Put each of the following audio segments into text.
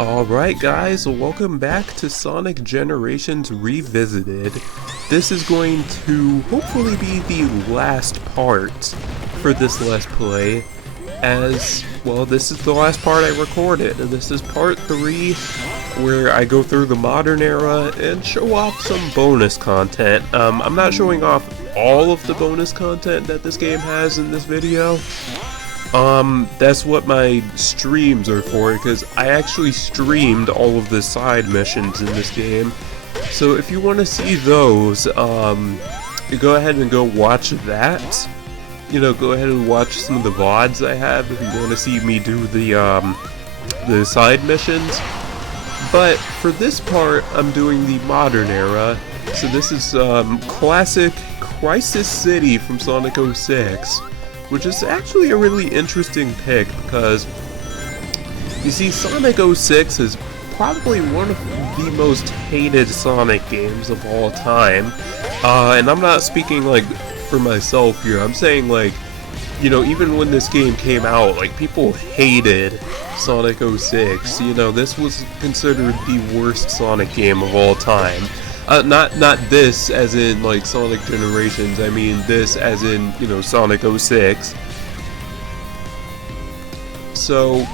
Alright guys, welcome back to Sonic Generations Revisited. This is going to hopefully be the last part for this Let's Play, as, well, this is the last part I recorded. This is part 3, where I go through the modern era and show off some bonus content. I'm not showing off all of the bonus content that this game has in this video. That's what my streams are for, because I actually streamed all of the side missions in this game. So if you want to see those, you go ahead and go watch that. You know, go ahead and watch some of the VODs I have if you want to see me do the side missions. But for this part, I'm doing the modern era. So this is, classic Crisis City from Sonic 06. Which is actually a really interesting pick because, you see, Sonic 06 is probably one of the most hated Sonic games of all time. And I'm not speaking, like, for myself here. I'm saying, like, you know, even when this game came out, like, people hated Sonic 06. You know, this was considered the worst Sonic game of all time. Not this as in, like, Sonic Generations, I mean this as in, you know, Sonic 06. So,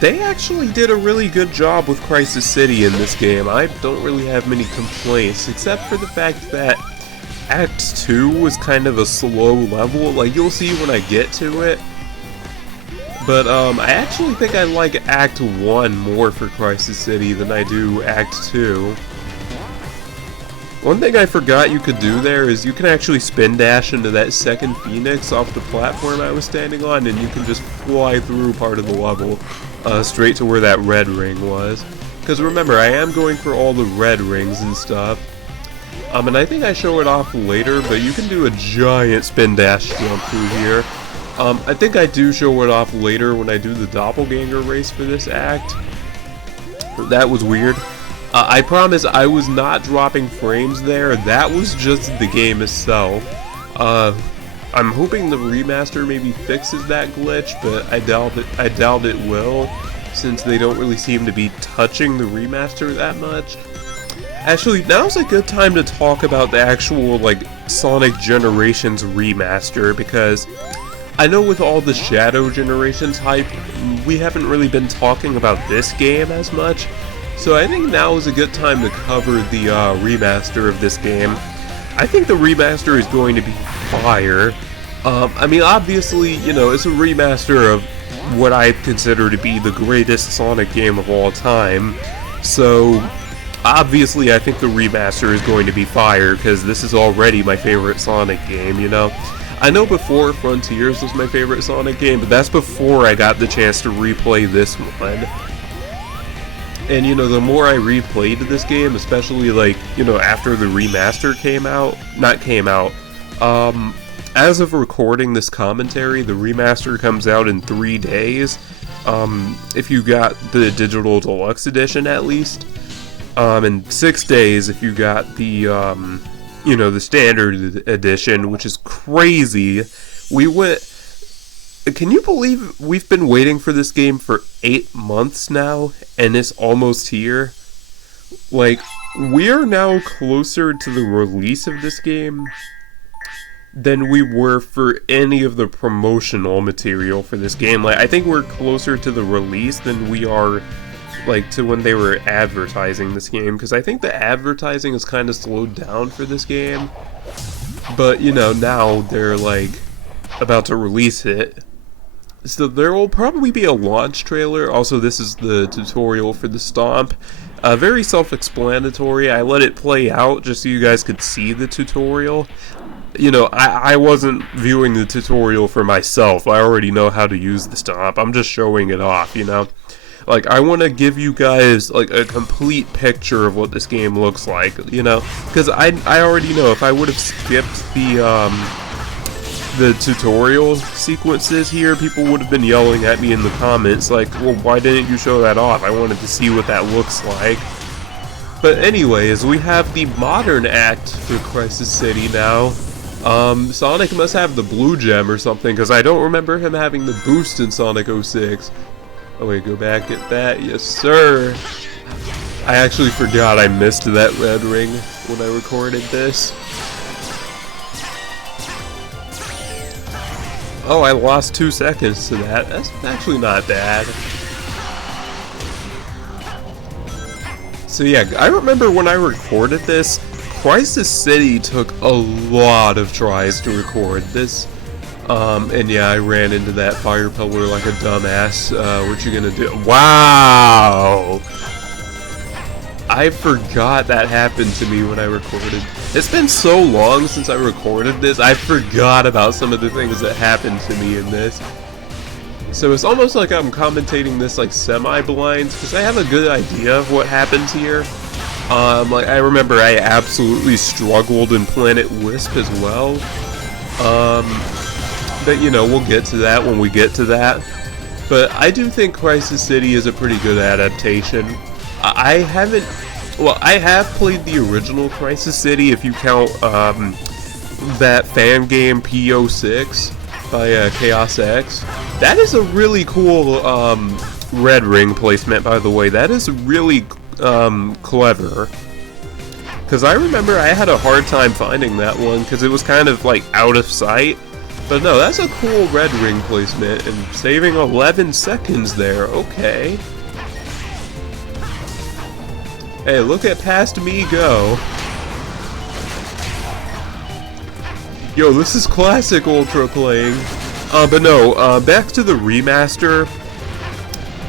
they actually did a really good job with Crisis City in this game. I don't really have many complaints, except for the fact that Act 2 was kind of a slow level. Like, you'll see when I get to it. But, I actually think I like Act 1 more for Crisis City than I do Act 2. One thing I forgot you could do there is you can actually spin dash into that second Phoenix off the platform I was standing on, and you can just fly through part of the level straight to where that red ring was. Because remember, I am going for all the red rings and stuff. And I think I show it off later, but you can do a giant spin dash jump through here. I think I do show it off later when I do the doppelganger race for this act. That was weird. I promise I was not dropping frames there, that was just the game itself. I'm hoping the remaster maybe fixes that glitch, but I doubt it will, since they don't really seem to be touching the remaster that much. Actually, now's a good time to talk about the actual, like, Sonic Generations remaster, because I know with all the Shadow Generations hype, we haven't really been talking about this game as much. So I think now is a good time to cover the remaster of this game. I think the remaster is going to be fire. I mean, obviously, you know, it's a remaster of what I consider to be the greatest Sonic game of all time. So, obviously, I think the remaster is going to be fire, because this is already my favorite Sonic game, you know? I know before Frontiers was my favorite Sonic game, but that's before I got the chance to replay this one. And, you know, the more I replayed this game, especially, like, you know, after the remaster came out, as of recording this commentary, the remaster comes out in 3 days, if you got the Digital Deluxe Edition, at least, and 6 days if you got the, you know, the Standard Edition, which is crazy. Can you believe we've been waiting for this game for 8 months now, and it's almost here? Like, we are now closer to the release of this game than we were for any of the promotional material for this game. Like, I think we're closer to the release than we are, like, to when they were advertising this game, because I think the advertising is kind of slowed down for this game. But, you know, now they're, like, about to release it. So there will probably be a launch trailer. Also, this is the tutorial for the Stomp. Very self-explanatory. I let it play out just so you guys could see the tutorial. You know, I wasn't viewing the tutorial for myself. I already know how to use the Stomp. I'm just showing it off, you know? Like, I want to give you guys, like, a complete picture of what this game looks like, you know? Because I already know if I would have skipped the tutorial sequences here, people would have been yelling at me in the comments like, well, why didn't you show that off? I wanted to see what that looks like. But anyways, we have the modern act for Crisis City now. Sonic must have the blue gem or something, because I don't remember him having the boost in Sonic 06. Oh wait, go back at that. Yes, sir. I actually forgot I missed that red ring when I recorded this. Oh, I lost 2 seconds to that. That's actually not bad. So yeah, I remember when I recorded this, Crisis City took a lot of tries to record this. And yeah, I ran into that fire pillar like a dumbass. What you gonna do? Wow! I forgot that happened to me when I recorded. It's been so long since I recorded this, I forgot about some of the things that happened to me in this. So it's almost like I'm commentating this like semi-blind, because I have a good idea of what happens here. Like I remember I absolutely struggled in Planet Wisp as well. But you know, we'll get to that when we get to that. But I do think Crisis City is a pretty good adaptation. I have played the original Crisis City if you count that fan game P06 by Chaos X. That is a really cool red ring placement, by the way. That is really clever. Because I remember I had a hard time finding that one because it was kind of like out of sight. But no, that's a cool red ring placement, and saving 11 seconds there, okay. Hey, look at past me go. Yo, this is classic Ultra playing. But no, back to the remaster.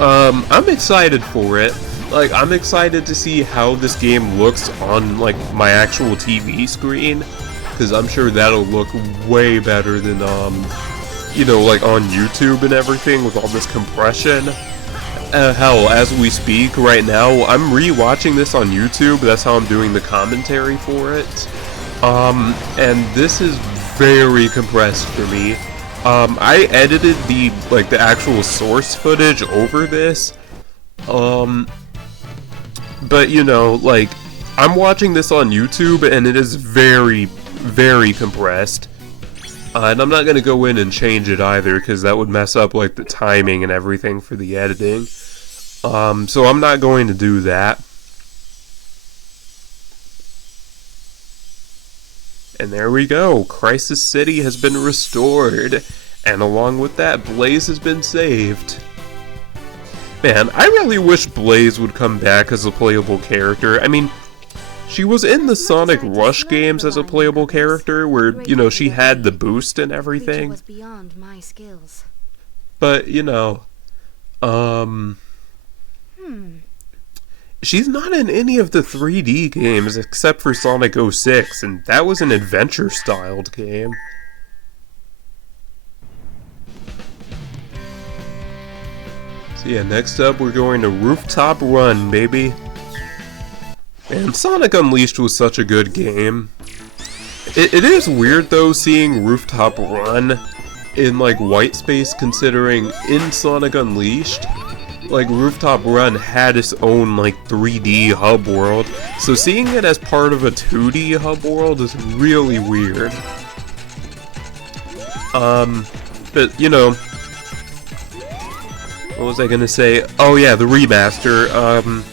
I'm excited for it. Like, I'm excited to see how this game looks on, like, my actual TV screen. Because I'm sure that'll look way better than, you know, like on YouTube and everything with all this compression. Hell, as we speak right now, I'm re-watching this on YouTube. That's how I'm doing the commentary for it. And this is very compressed for me. I edited the actual source footage over this. But you know, like, I'm watching this on YouTube and it is very, very compressed. And I'm not going to go in and change it either, because that would mess up, like, the timing and everything for the editing. So I'm not going to do that. And there we go. Crisis City has been restored. And along with that, Blaze has been saved. Man, I really wish Blaze would come back as a playable character. I mean, she was in the Sonic Rush games as a playable character, where, you know, she had the boost and everything. But, you know, she's not in any of the 3D games except for Sonic 06, and that was an adventure-styled game. So yeah, next up we're going to Rooftop Run, baby. And Sonic Unleashed was such a good game. It is weird though seeing Rooftop Run in like white space, considering in Sonic Unleashed, like Rooftop Run had its own like 3D hub world. So seeing it as part of a 2D hub world is really weird. But you know, what was I gonna say? Oh yeah, the remaster.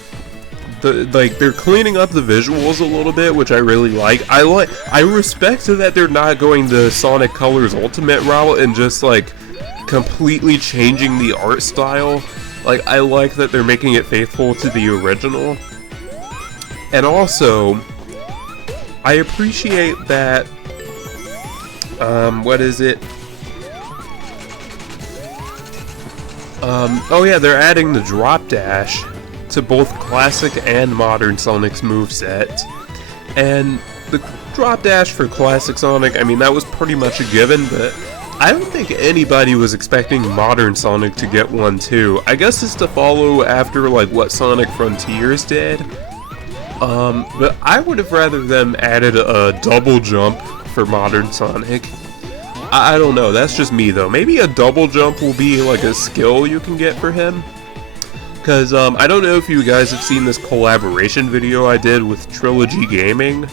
They're cleaning up the visuals a little bit, which I really like. I respect that they're not going the Sonic Colors Ultimate route and just like completely changing the art style. Like, I like that they're making it faithful to the original. And also, I appreciate that what is it? Oh yeah, they're adding the drop dash to both classic and modern Sonic's moveset. And the drop dash for classic Sonic, I mean, that was pretty much a given, but I don't think anybody was expecting modern Sonic to get one too. I guess it's to follow after like what Sonic Frontiers did. But I would have rather them added a double jump for modern Sonic. I don't know, that's just me though. Maybe a double jump will be like a skill you can get for him. Because, I don't know if you guys have seen this collaboration video I did with Trilogy Gaming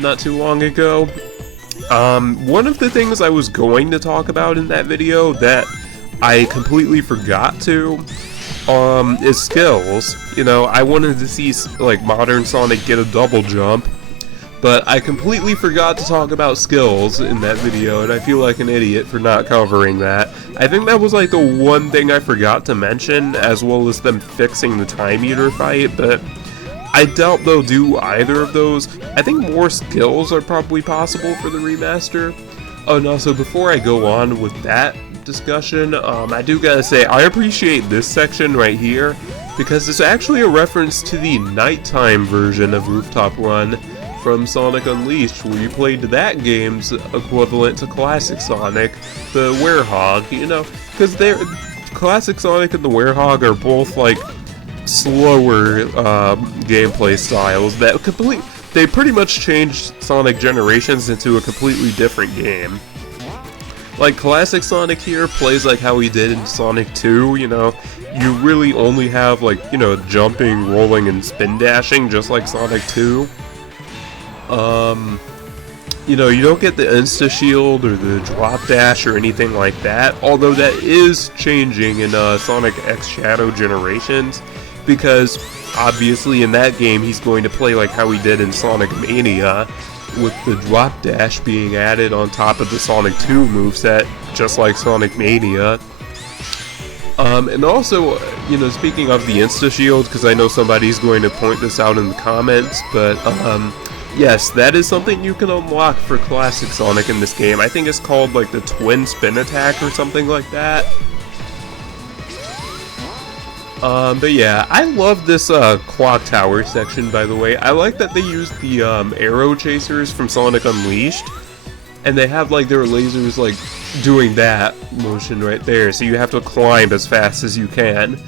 not too long ago. One of the things I was going to talk about in that video that I completely forgot to is skills. You know, I wanted to see like modern Sonic get a double jump, but I completely forgot to talk about skills in that video, and I feel like an idiot for not covering that. I think that was like the one thing I forgot to mention, as well as them fixing the Time Eater fight, but I doubt they'll do either of those. I think more skills are probably possible for the remaster. Oh, and also, before I go on with that discussion, I do gotta say, I appreciate this section right here, because it's actually a reference to the nighttime version of Rooftop Run from Sonic Unleashed, where you played that game's equivalent to Classic Sonic, the Werehog, you know, because Classic Sonic and the Werehog are both, like, slower gameplay styles that they pretty much changed Sonic Generations into a completely different game. Like, Classic Sonic here plays like how he did in Sonic 2, you know, you really only have, like, you know, jumping, rolling, and spin dashing, just like Sonic 2. You know, you don't get the Insta-Shield or the Drop Dash or anything like that, although that is changing in Sonic X Shadow Generations, because obviously in that game he's going to play like how he did in Sonic Mania, with the Drop Dash being added on top of the Sonic 2 moveset, just like Sonic Mania. And also, you know, speaking of the Insta-Shield, because I know somebody's going to point this out in the comments, but yes, that is something you can unlock for Classic Sonic in this game. I think it's called like the Twin Spin Attack or something like that. But yeah, I love this Clock Tower section, by the way. I like that they used the arrow chasers from Sonic Unleashed, and they have like their lasers like doing that motion right there, so you have to climb as fast as you can.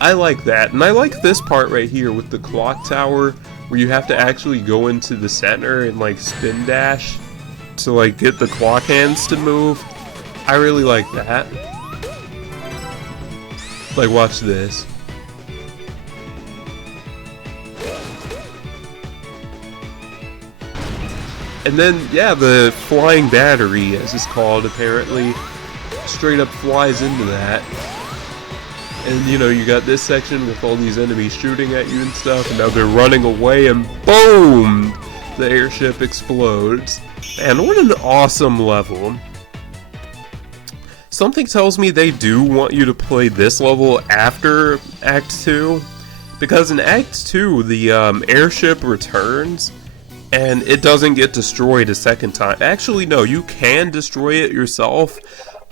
I like that, and I like this part right here with the Clock Tower, where you have to actually go into the center and like spin dash to like get the clock hands to move. I really like that. Like, watch this. And then, yeah, the flying battery, as it's called, apparently straight up flies into that. And, you know, you got this section with all these enemies shooting at you and stuff, and now they're running away, and boom! The airship explodes. And what an awesome level. Something tells me they do want you to play this level after Act 2, because in Act 2, the airship returns, and it doesn't get destroyed a second time. Actually, no, you can destroy it yourself.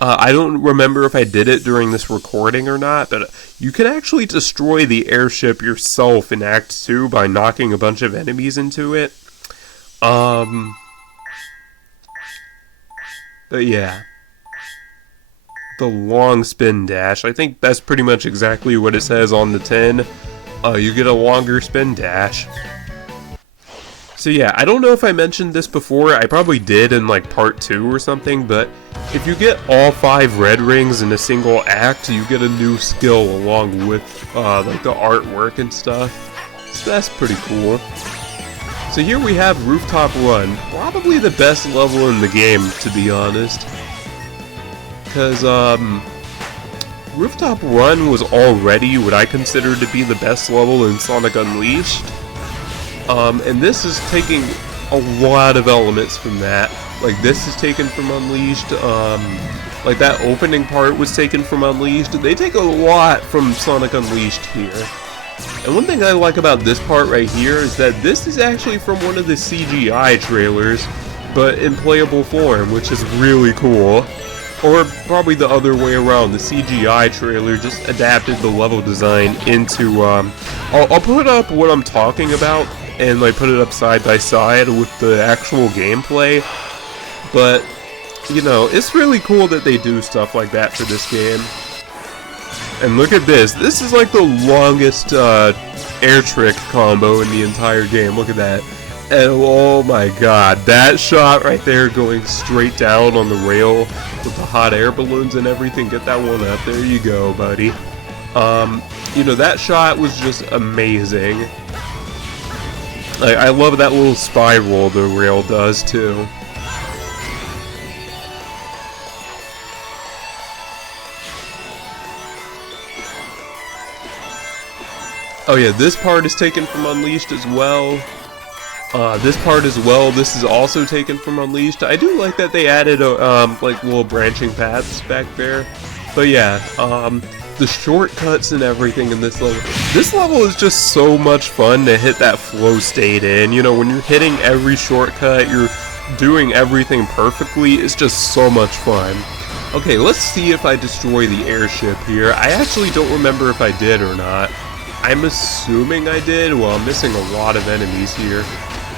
I don't remember if I did it during this recording or not, but you can actually destroy the airship yourself in Act 2 by knocking a bunch of enemies into it. But yeah. The long spin dash. I think that's pretty much exactly what it says on the tin. You get a longer spin dash. So yeah, I don't know if I mentioned this before, I probably did in like part 2 or something, but if you get all 5 red rings in a single act, you get a new skill along with like the artwork and stuff. So that's pretty cool. So here we have Rooftop Run, probably the best level in the game, to be honest. Because Rooftop Run was already what I consider to be the best level in Sonic Unleashed. And this is taking a lot of elements from that. Like, this is taken from Unleashed, like that opening part was taken from Unleashed. They take a lot from Sonic Unleashed here. And one thing I like about this part right here is that this is actually from one of the CGI trailers, but in playable form, which is really cool. Or probably the other way around, the CGI trailer just adapted the level design into, I'll put up what I'm talking about, and like put it up side by side with the actual gameplay, but you know, it's really cool that they do stuff like that for this game. And look at this, this is like the longest air trick combo in the entire game. Look at that. And oh my god, that shot right there going straight down on the rail with the hot air balloons and everything. Get that one up, there you go, buddy. You know, that shot was just amazing. I love that little spiral the rail does, too. Oh yeah, this part is taken from Unleashed as well. This part as well, this is also taken from Unleashed. I do like that they added like little branching paths back there. But yeah, the shortcuts and everything in this level. This level is just so much fun to hit that flow state in. You know, when you're hitting every shortcut, you're doing everything perfectly. It's just so much fun. Okay, let's see if I destroy the airship here. I actually don't remember if I did or not. I'm assuming I did. Well, I'm missing a lot of enemies here.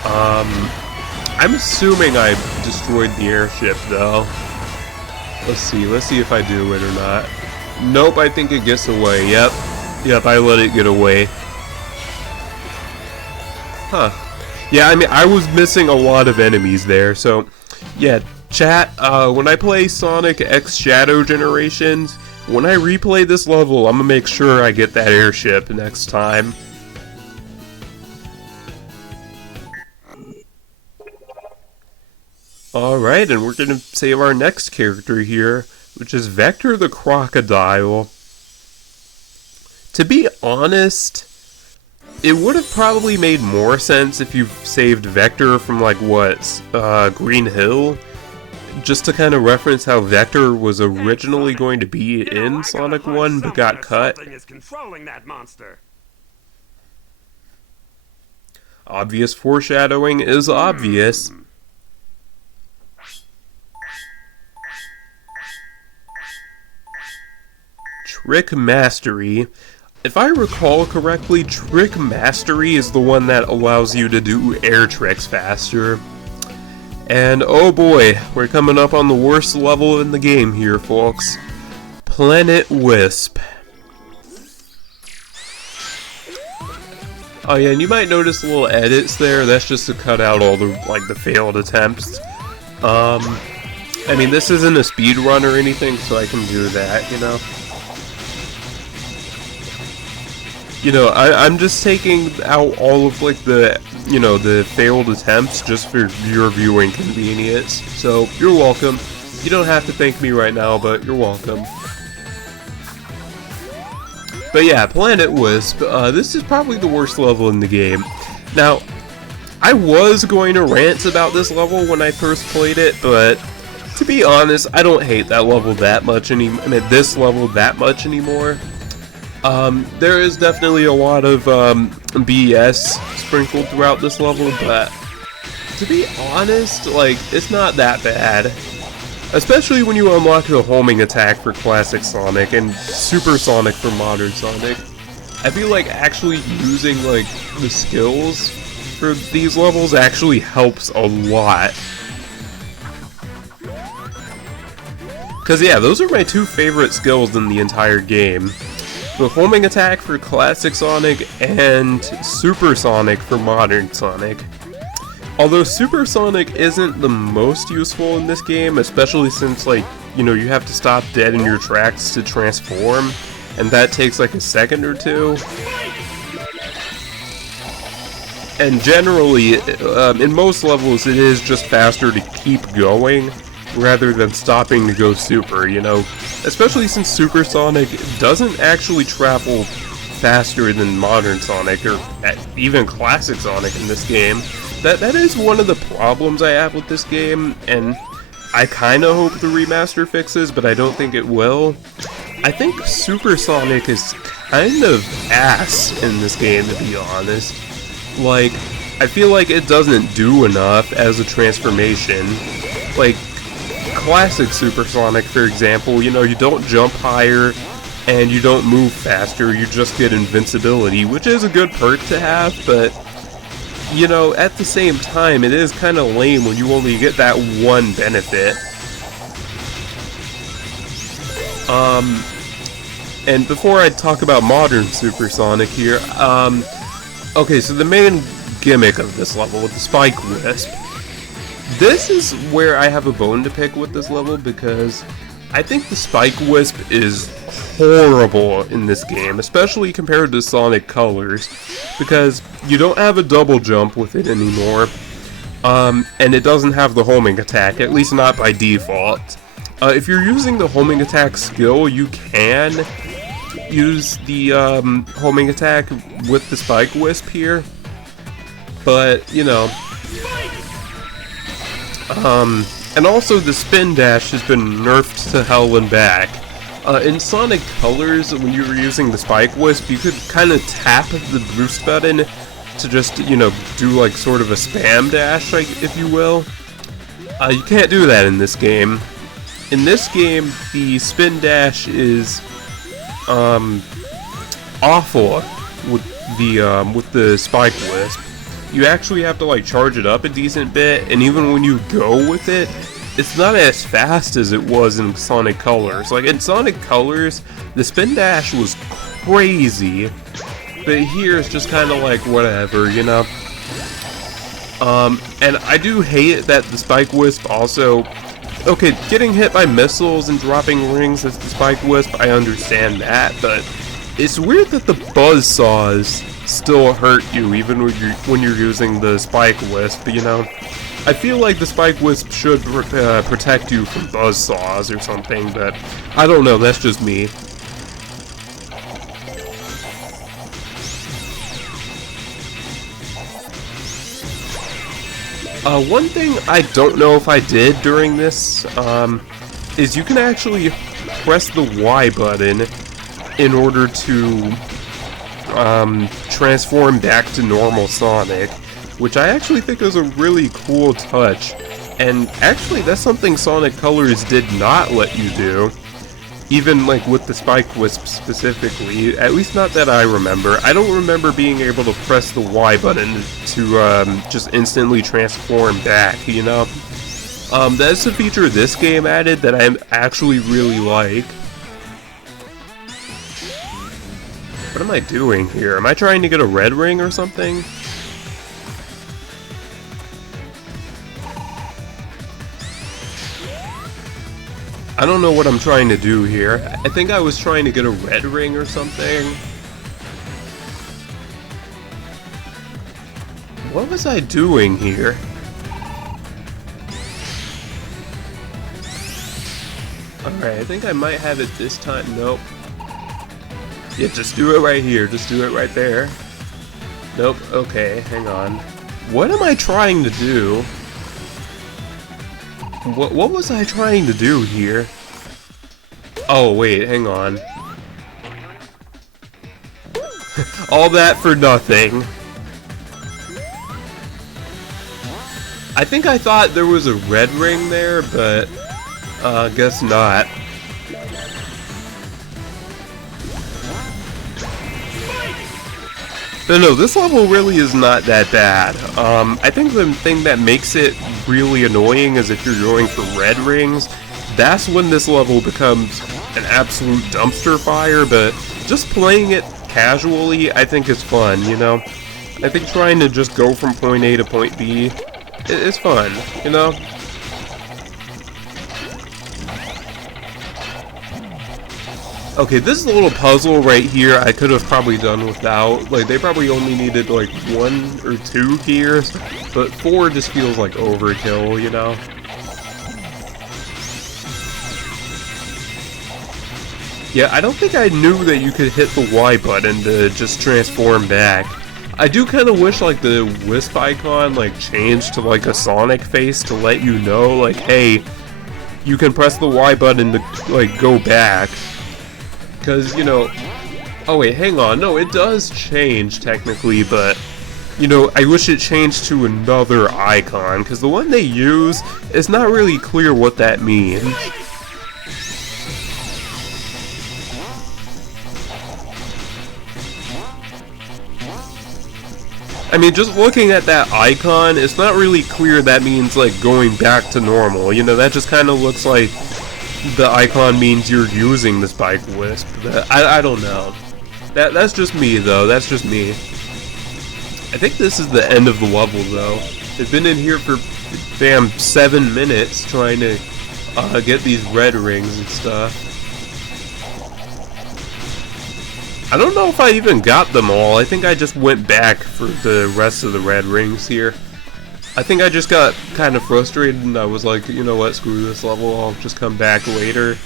I'm assuming I destroyed the airship though. Let's see if I do it or not. Nope, I think it gets away. Yep, I let it get away. Huh. Yeah, I mean, I was missing a lot of enemies there, so yeah, chat, when I play Sonic X Shadow Generations, when I replay this level, I'm gonna make sure I get that airship next time. Alright, and we're gonna save our next character here, which is Vector the Crocodile. To be honest, it would have probably made more sense if you saved Vector from, like, what, Green Hill? Just to kind of reference how Vector was originally going to be in Sonic 1, but got cut. Obvious foreshadowing is obvious. Trick Mastery. If I recall correctly, Trick Mastery is the one that allows you to do air tricks faster. And oh boy, we're coming up on the worst level in the game here, folks. Planet Wisp. Oh yeah, and you might notice little edits there. That's just to cut out all the, like, the failed attempts. I mean, this isn't a speed run or anything, so I can do that, you know? You know, I'm just taking out all of, like, the, you know, the failed attempts just for your viewing convenience. So, you're welcome. You don't have to thank me right now, but you're welcome. But yeah, Planet Wisp, this is probably the worst level in the game. Now, I was going to rant about this level when I first played it, but to be honest, I don't hate that level that much anymore. I mean, this level that much anymore. There is definitely a lot of BS sprinkled throughout this level, but to be honest, like, it's not that bad. Especially when you unlock the homing attack for Classic Sonic and Super Sonic for Modern Sonic. I feel like actually using, like, the skills for these levels actually helps a lot. Cause yeah, those are my two favorite skills in the entire game. The homing attack for Classic Sonic and Super Sonic for Modern Sonic. Although Super Sonic isn't the most useful in this game, especially since, like, you know, you have to stop dead in your tracks to transform, and that takes like a second or two. And generally, in most levels, it is just faster to keep going rather than stopping to go super, you know? Especially since Super Sonic doesn't actually travel faster than Modern Sonic, or even Classic Sonic in this game. That is one of the problems I have with this game, and I kinda hope the remaster fixes, but I don't think it will. I think Super Sonic is kind of ass in this game, to be honest. Like, I feel like it doesn't do enough as a transformation. Like, Classic Super Sonic, for example, you know, you don't jump higher and you don't move faster, you just get invincibility, which is a good perk to have, but, you know, at the same time, it is kind of lame when you only get that one benefit. And before I talk about modern Super Sonic here, okay, so the main gimmick of this level with the Spike Wisp, this is where I have a bone to pick with this level, because I think the Spike Wisp is horrible in this game, especially compared to Sonic Colors, because you don't have a double jump with it anymore, and it doesn't have the homing attack, at least not by default. If you're using the homing attack skill, you can use the homing attack with the Spike Wisp here, but you know, and also the spin dash has been nerfed to hell and back. In Sonic Colors, when you were using the Spike Wisp, you could kind of tap the boost button to just, you know, do like sort of a spam dash, like, if you will. You can't do that in this game. In this game, the spin dash is awful with the Spike Wisp. You actually have to like charge it up a decent bit, and even when you go with it, it's not as fast as it was in Sonic Colors. Like in Sonic Colors, the spin dash was crazy, but here it's just kind of like whatever, you know. And I do hate that the Spike Wisp also. Okay, getting hit by missiles and dropping rings as the Spike Wisp, I understand that, but it's weird that the buzzsaws still hurt you even when you're using the Spike Wisp, you know? I feel like the Spike Wisp should protect you from buzzsaws or something, but I don't know, that's just me. One thing I don't know if I did during this, is you can actually press the Y button in order to transform back to normal Sonic, which I actually think is a really cool touch. And actually, that's something Sonic Colors did not let you do, even like with the Spike Wisp specifically, at least not that I remember. I don't remember being able to press the Y button to just instantly transform back, you know? That's a feature this game added that I actually really like. What am I doing here? Am I trying to get a red ring or something? I don't know what I'm trying to do here. I think I was trying to get a red ring or something. What was I doing here? Alright, I think I might have it this time. Nope. Yeah, just do it right here. Just do it right there. Nope. Okay, hang on. What am I trying to do? What was I trying to do here? Oh, wait, hang on. All that for nothing. I think I thought there was a red ring there, but guess not. No, this level really is not that bad. I think the thing that makes it really annoying is if you're going for red rings, that's when this level becomes an absolute dumpster fire, but just playing it casually, I think is fun, you know? I think trying to just go from point A to point B is fun, you know? Okay, this is a little puzzle right here I could have probably done without. Like, they probably only needed, like, 1 or 2 here, but 4 just feels like overkill, you know? Yeah, I don't think I knew that you could hit the Y button to just transform back. I do kind of wish, like, the Wisp icon, like, changed to, like, a Sonic face to let you know, like, hey, you can press the Y button to, like, go back. Because, you know, oh wait, hang on, no, it does change technically, but, you know, I wish it changed to another icon, because the one they use, it's not really clear what that means. I mean, just looking at that icon, it's not really clear that means, like, going back to normal, you know, that just kind of looks like the icon means you're using the Spike Wisp. I don't know. That's just me, though. That's just me. I think this is the end of the level, though. They've been in here for, damn, 7 minutes trying to get these red rings and stuff. I don't know if I even got them all. I think I just went back for the rest of the red rings here. I think I just got kind of frustrated and I was like, you know what, screw this level, I'll just come back later.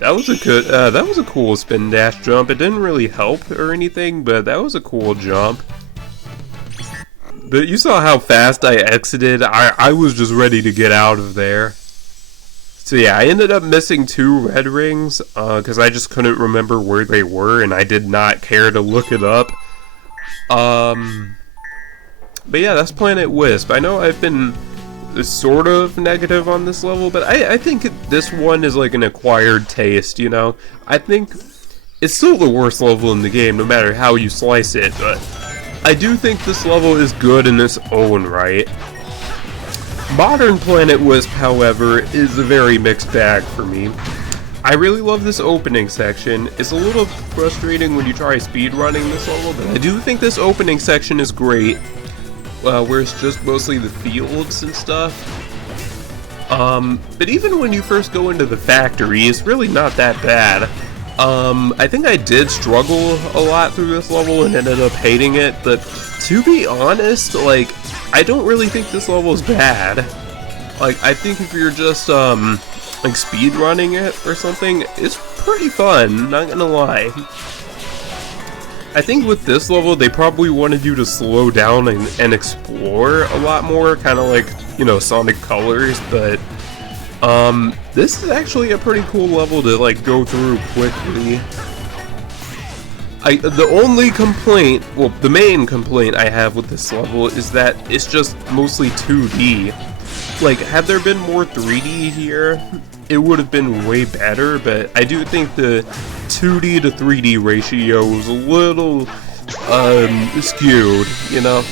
That was a good, that was a cool spin dash jump. It didn't really help or anything, but that was a cool jump. But you saw how fast I exited. I was just ready to get out of there. So yeah, I ended up missing 2 red rings, because I just couldn't remember where they were, and I did not care to look it up. But yeah, that's Planet Wisp. I know I've been sort of negative on this level, but I think this one is like an acquired taste, you know? I think it's still the worst level in the game, no matter how you slice it, but I do think this level is good in its own right. Modern Planet Wisp, however, is a very mixed bag for me. I really love this opening section. It's a little frustrating when you try speedrunning this level, but I do think this opening section is great. Where it's just mostly the fields and stuff. But even when you first go into the factory, it's really not that bad. I think I did struggle a lot through this level and ended up hating it, but to be honest, like, I don't really think this level is bad. Like, I think if you're just, like, speedrunning it or something, it's pretty fun, not gonna lie. I think with this level, they probably wanted you to slow down and explore a lot more, kind of like, you know, Sonic Colors, but this is actually a pretty cool level to, like, go through quickly. The only complaint, well, the main complaint I have with this level is that it's just mostly 2D. Like, had there been more 3D here, it would have been way better, but I do think the 2D to 3D ratio was a little, skewed, you know?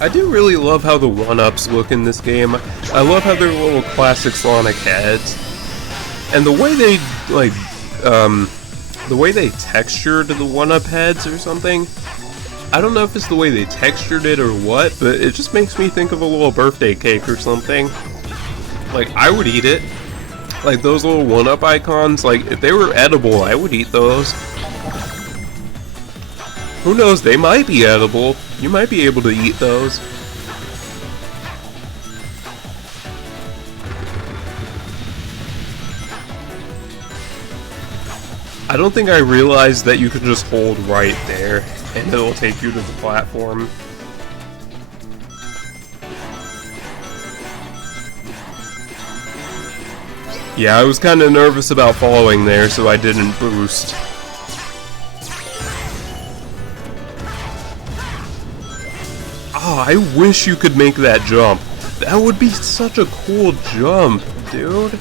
I do really love how the 1-ups look in this game. I love how they're little classic Sonic heads. And the way they, like, the way they textured the 1-up heads or something, I don't know if it's the way they textured it or what, but it just makes me think of a little birthday cake or something. Like, I would eat it. Like, those little 1-up icons, like, if they were edible, I would eat those. Who knows, they might be edible. You might be able to eat those. I don't think I realized that you could just hold right there, and it'll take you to the platform. Yeah, I was kind of nervous about following there, so I didn't boost. Oh, I wish you could make that jump. That would be such a cool jump, dude.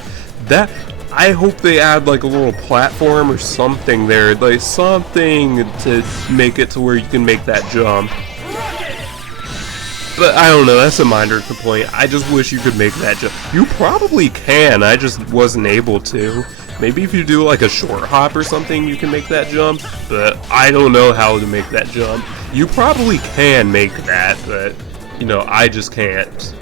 I hope they add like a little platform or something there, like something to make it to where you can make that jump. But I don't know, that's a minor complaint. I just wish you could make that jump. You probably can, I just wasn't able to. Maybe if you do like a short hop or something, you can make that jump, but I don't know how to make that jump. You probably can make that, but, you know, I just can't.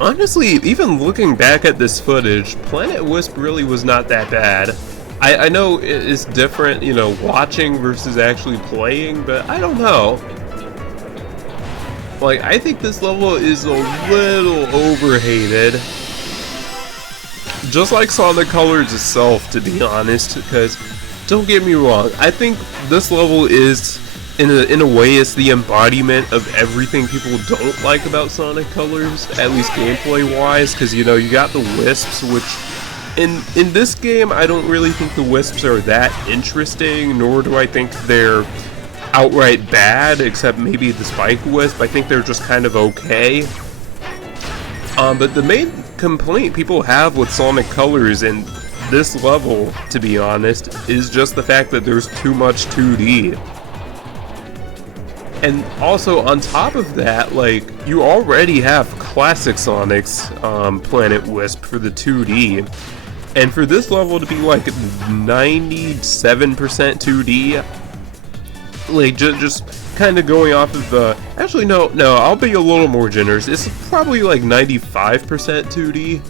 Honestly, even looking back at this footage, Planet Wisp really was not that bad. I know it's different, you know, watching versus actually playing, but I don't know. Like, I think this level is a little overhated. Just like Sonic Colors itself, to be honest, because, don't get me wrong, I think this level is, in a way, it's the embodiment of everything people don't like about Sonic Colors, at least gameplay-wise, because, you know, you got the Wisps, which, in this game, I don't really think the Wisps are that interesting, nor do I think they're outright bad, except maybe the Spike Wisp. I think they're just kind of okay. But the main complaint people have with Sonic Colors in this level, to be honest, is just the fact that there's too much 2D. And also, on top of that, like, you already have classic Sonic's Planet Wisp for the 2D. And for this level to be like 97% 2D, like, just kind of going off of the... Actually, no, I'll be a little more generous. It's probably like 95% 2D.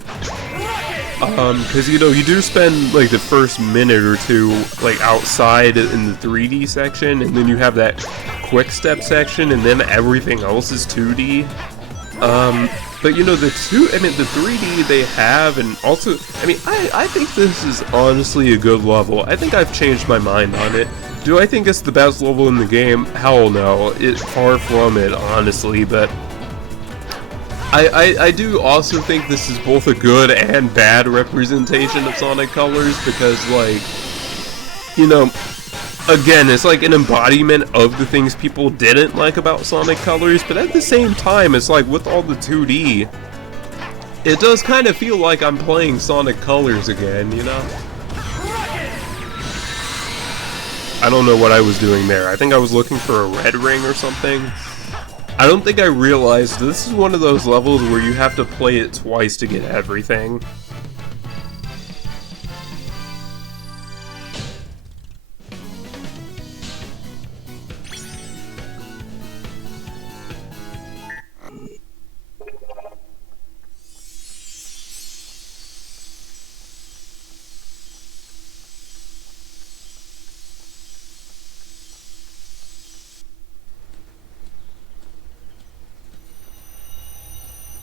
Because, you know, you do spend, like, the first minute or two, like, outside in the 3D section, and then you have that quick step section, and then everything else is 2D. But, you know, the 3D they have, and also, I mean, I think this is honestly a good level. I think I've changed my mind on it. Do I think it's the best level in the game? Hell no. It's far from it, honestly, but... I do also think this is both a good and bad representation of Sonic Colors, because, like, you know, again, it's like an embodiment of the things people didn't like about Sonic Colors, but at the same time, it's like, with all the 2D, it does kind of feel like I'm playing Sonic Colors again, you know? I don't know what I was doing there. I think I was looking for a red ring or something. I don't think I realized this is one of those levels where you have to play it twice to get everything.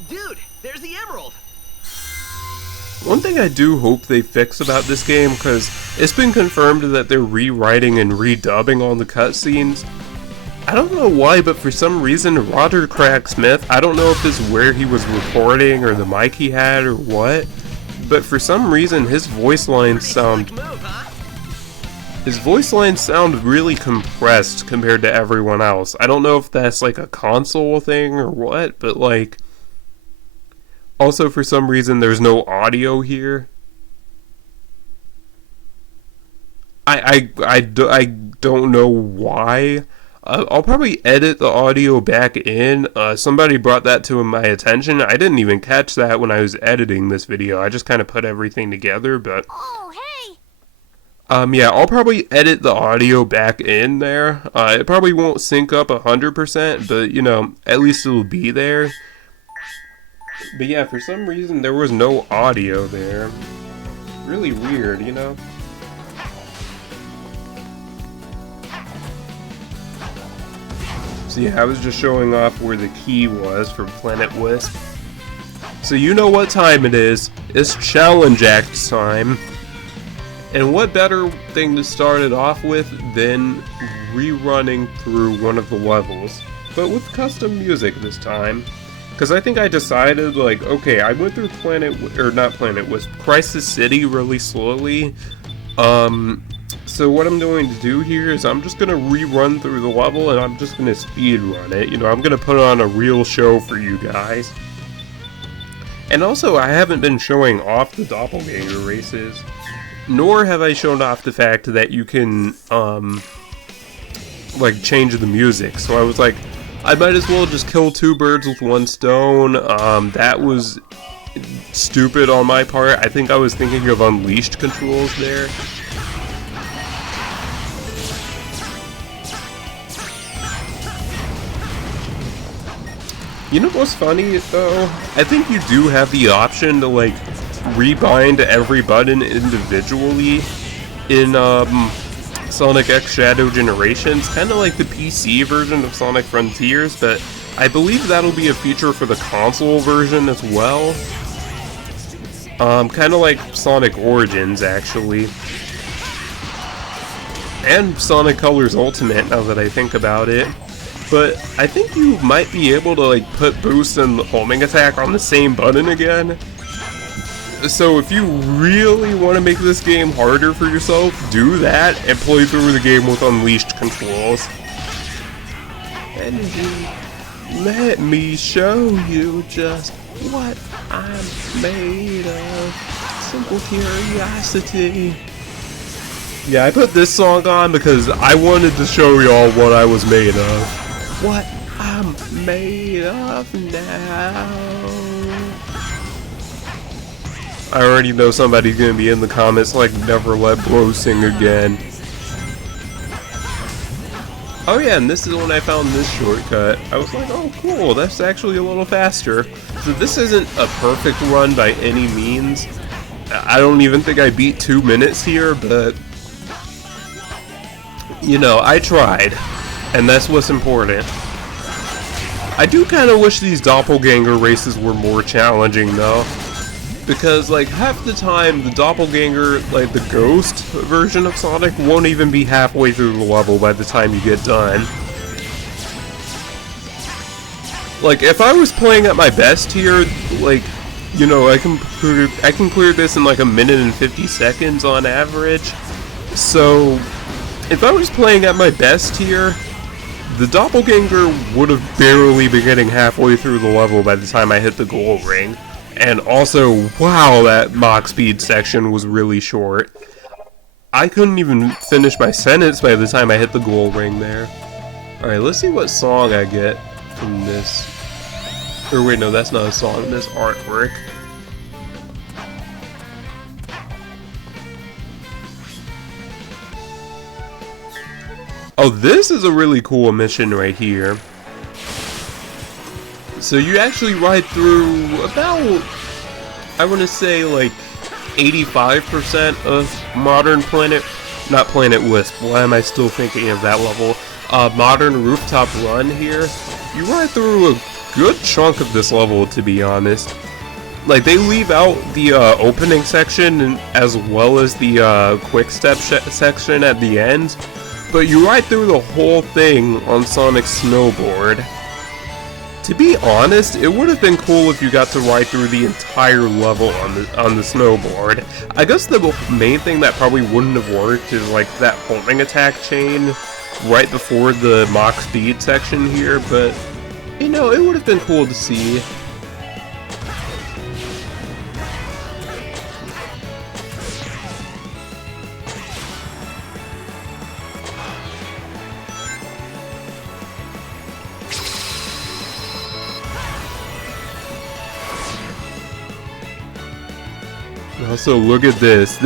Dude, there's the emerald! One thing I do hope they fix about this game, because it's been confirmed that they're rewriting and redubbing all the cutscenes. I don't know why, but for some reason, Roger Craig Smith, I don't know if it's where he was recording or the mic he had or what, but for some reason his voice lines sound... His voice lines sound really compressed compared to everyone else. I don't know if that's like a console thing or what, but like... Also, for some reason, there's no audio here. I don't know why. I'll probably edit the audio back in. Somebody brought that to my attention. I didn't even catch that when I was editing this video. I just kind of put everything together, but... Oh, hey! Yeah, I'll probably edit the audio back in there. It probably won't sync up 100%, but, you know, at least it'll be there. But yeah, for some reason there was no audio there. Really weird, you know? So yeah, I was just showing off where the key was for Planet Wisp. So you know what time it is. It's Challenge Act time. And what better thing to start it off with than rerunning through one of the levels. But with custom music this time. Because I think I decided, like, okay, I went through Crisis City really slowly. So what I'm going to do here is I'm just going to rerun through the level and I'm just going to speedrun it. You know, I'm going to put on a real show for you guys. And also, I haven't been showing off the doppelganger races. Nor have I shown off the fact that you can, like, change the music. So I was like... I might as well just kill two birds with one stone. That was stupid on my part. I think I was thinking of Unleashed controls there. You know what's funny, though? I think you do have the option to, like, rebind every button individually in, Sonic X Shadow Generations, kind of like the PC version of Sonic Frontiers, but I believe that'll be a feature for the console version as well. Kind of like Sonic Origins, actually. And Sonic Colors Ultimate, now that I think about it. But I think you might be able to, like, put boost and homing attack on the same button again. So if you really want to make this game harder for yourself, do that and play through the game with Unleashed controls. And let me show you just what I'm made of. Simple curiosity. Yeah, I put this song on because I wanted to show y'all what I was made of. What I'm made of now. I already know somebody's gonna be in the comments like, never let Bro sing again. Oh yeah, and this is when I found this shortcut. I was like, oh cool, that's actually a little faster. So this isn't a perfect run by any means. I don't even think I beat 2 minutes here, but you know, I tried, and that's what's important. I do kind of wish these doppelganger races were more challenging though, because like half the time the doppelganger, like the ghost version of Sonic, won't even be halfway through the level by the time you get done. Like if I was playing at my best here, like, you know, I can clear this in like 1minute and 50 seconds on average. So if I was playing at my best here, the doppelganger would have barely been getting halfway through the level by the time I hit the goal ring. And also, wow, that Mach speed section was really short. I couldn't even finish my sentence by the time I hit the goal ring there. Alright, let's see what song I get from this. Or wait, no, that's not a song, this artwork. Oh, this is a really cool mission right here. So you actually ride through about, I want to say like 85% of modern not Planet Wisp, why am I still thinking of that level? Modern Rooftop Run here. You ride through a good chunk of this level, to be honest. Like, they leave out the opening section as well as the quick step section at the end. But you ride through the whole thing on Sonic's snowboard. To be honest, it would have been cool if you got to ride through the entire level on the snowboard. I guess the main thing that probably wouldn't have worked is like that homing attack chain right before the Mach speed section here, but you know, it would have been cool to see. Also, look at this.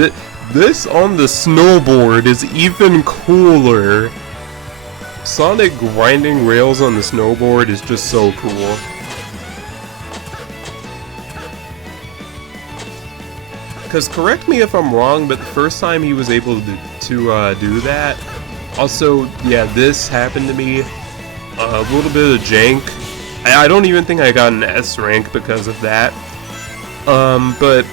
This on the snowboard is even cooler. Sonic grinding rails on the snowboard is just so cool. Because correct me if I'm wrong, but the first time he was able to do that. Also, yeah, this happened to me. A little bit of jank. I don't even think I got an S rank because of that. But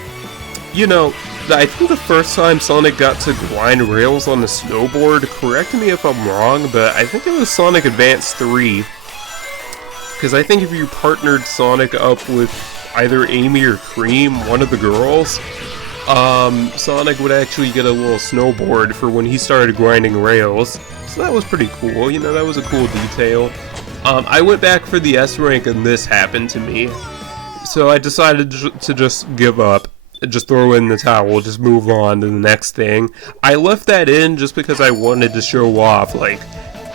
you know, I think the first time Sonic got to grind rails on the snowboard, correct me if I'm wrong, but I think it was Sonic Advance 3. Because I think if you partnered Sonic up with either Amy or Cream, one of the girls, Sonic would actually get a little snowboard for when he started grinding rails. So that was pretty cool, you know, that was a cool detail. I went back for the S rank and this happened to me. So I decided to just give up. Just throw in the towel, just move on to the next thing. I left that in just because I wanted to show off, like,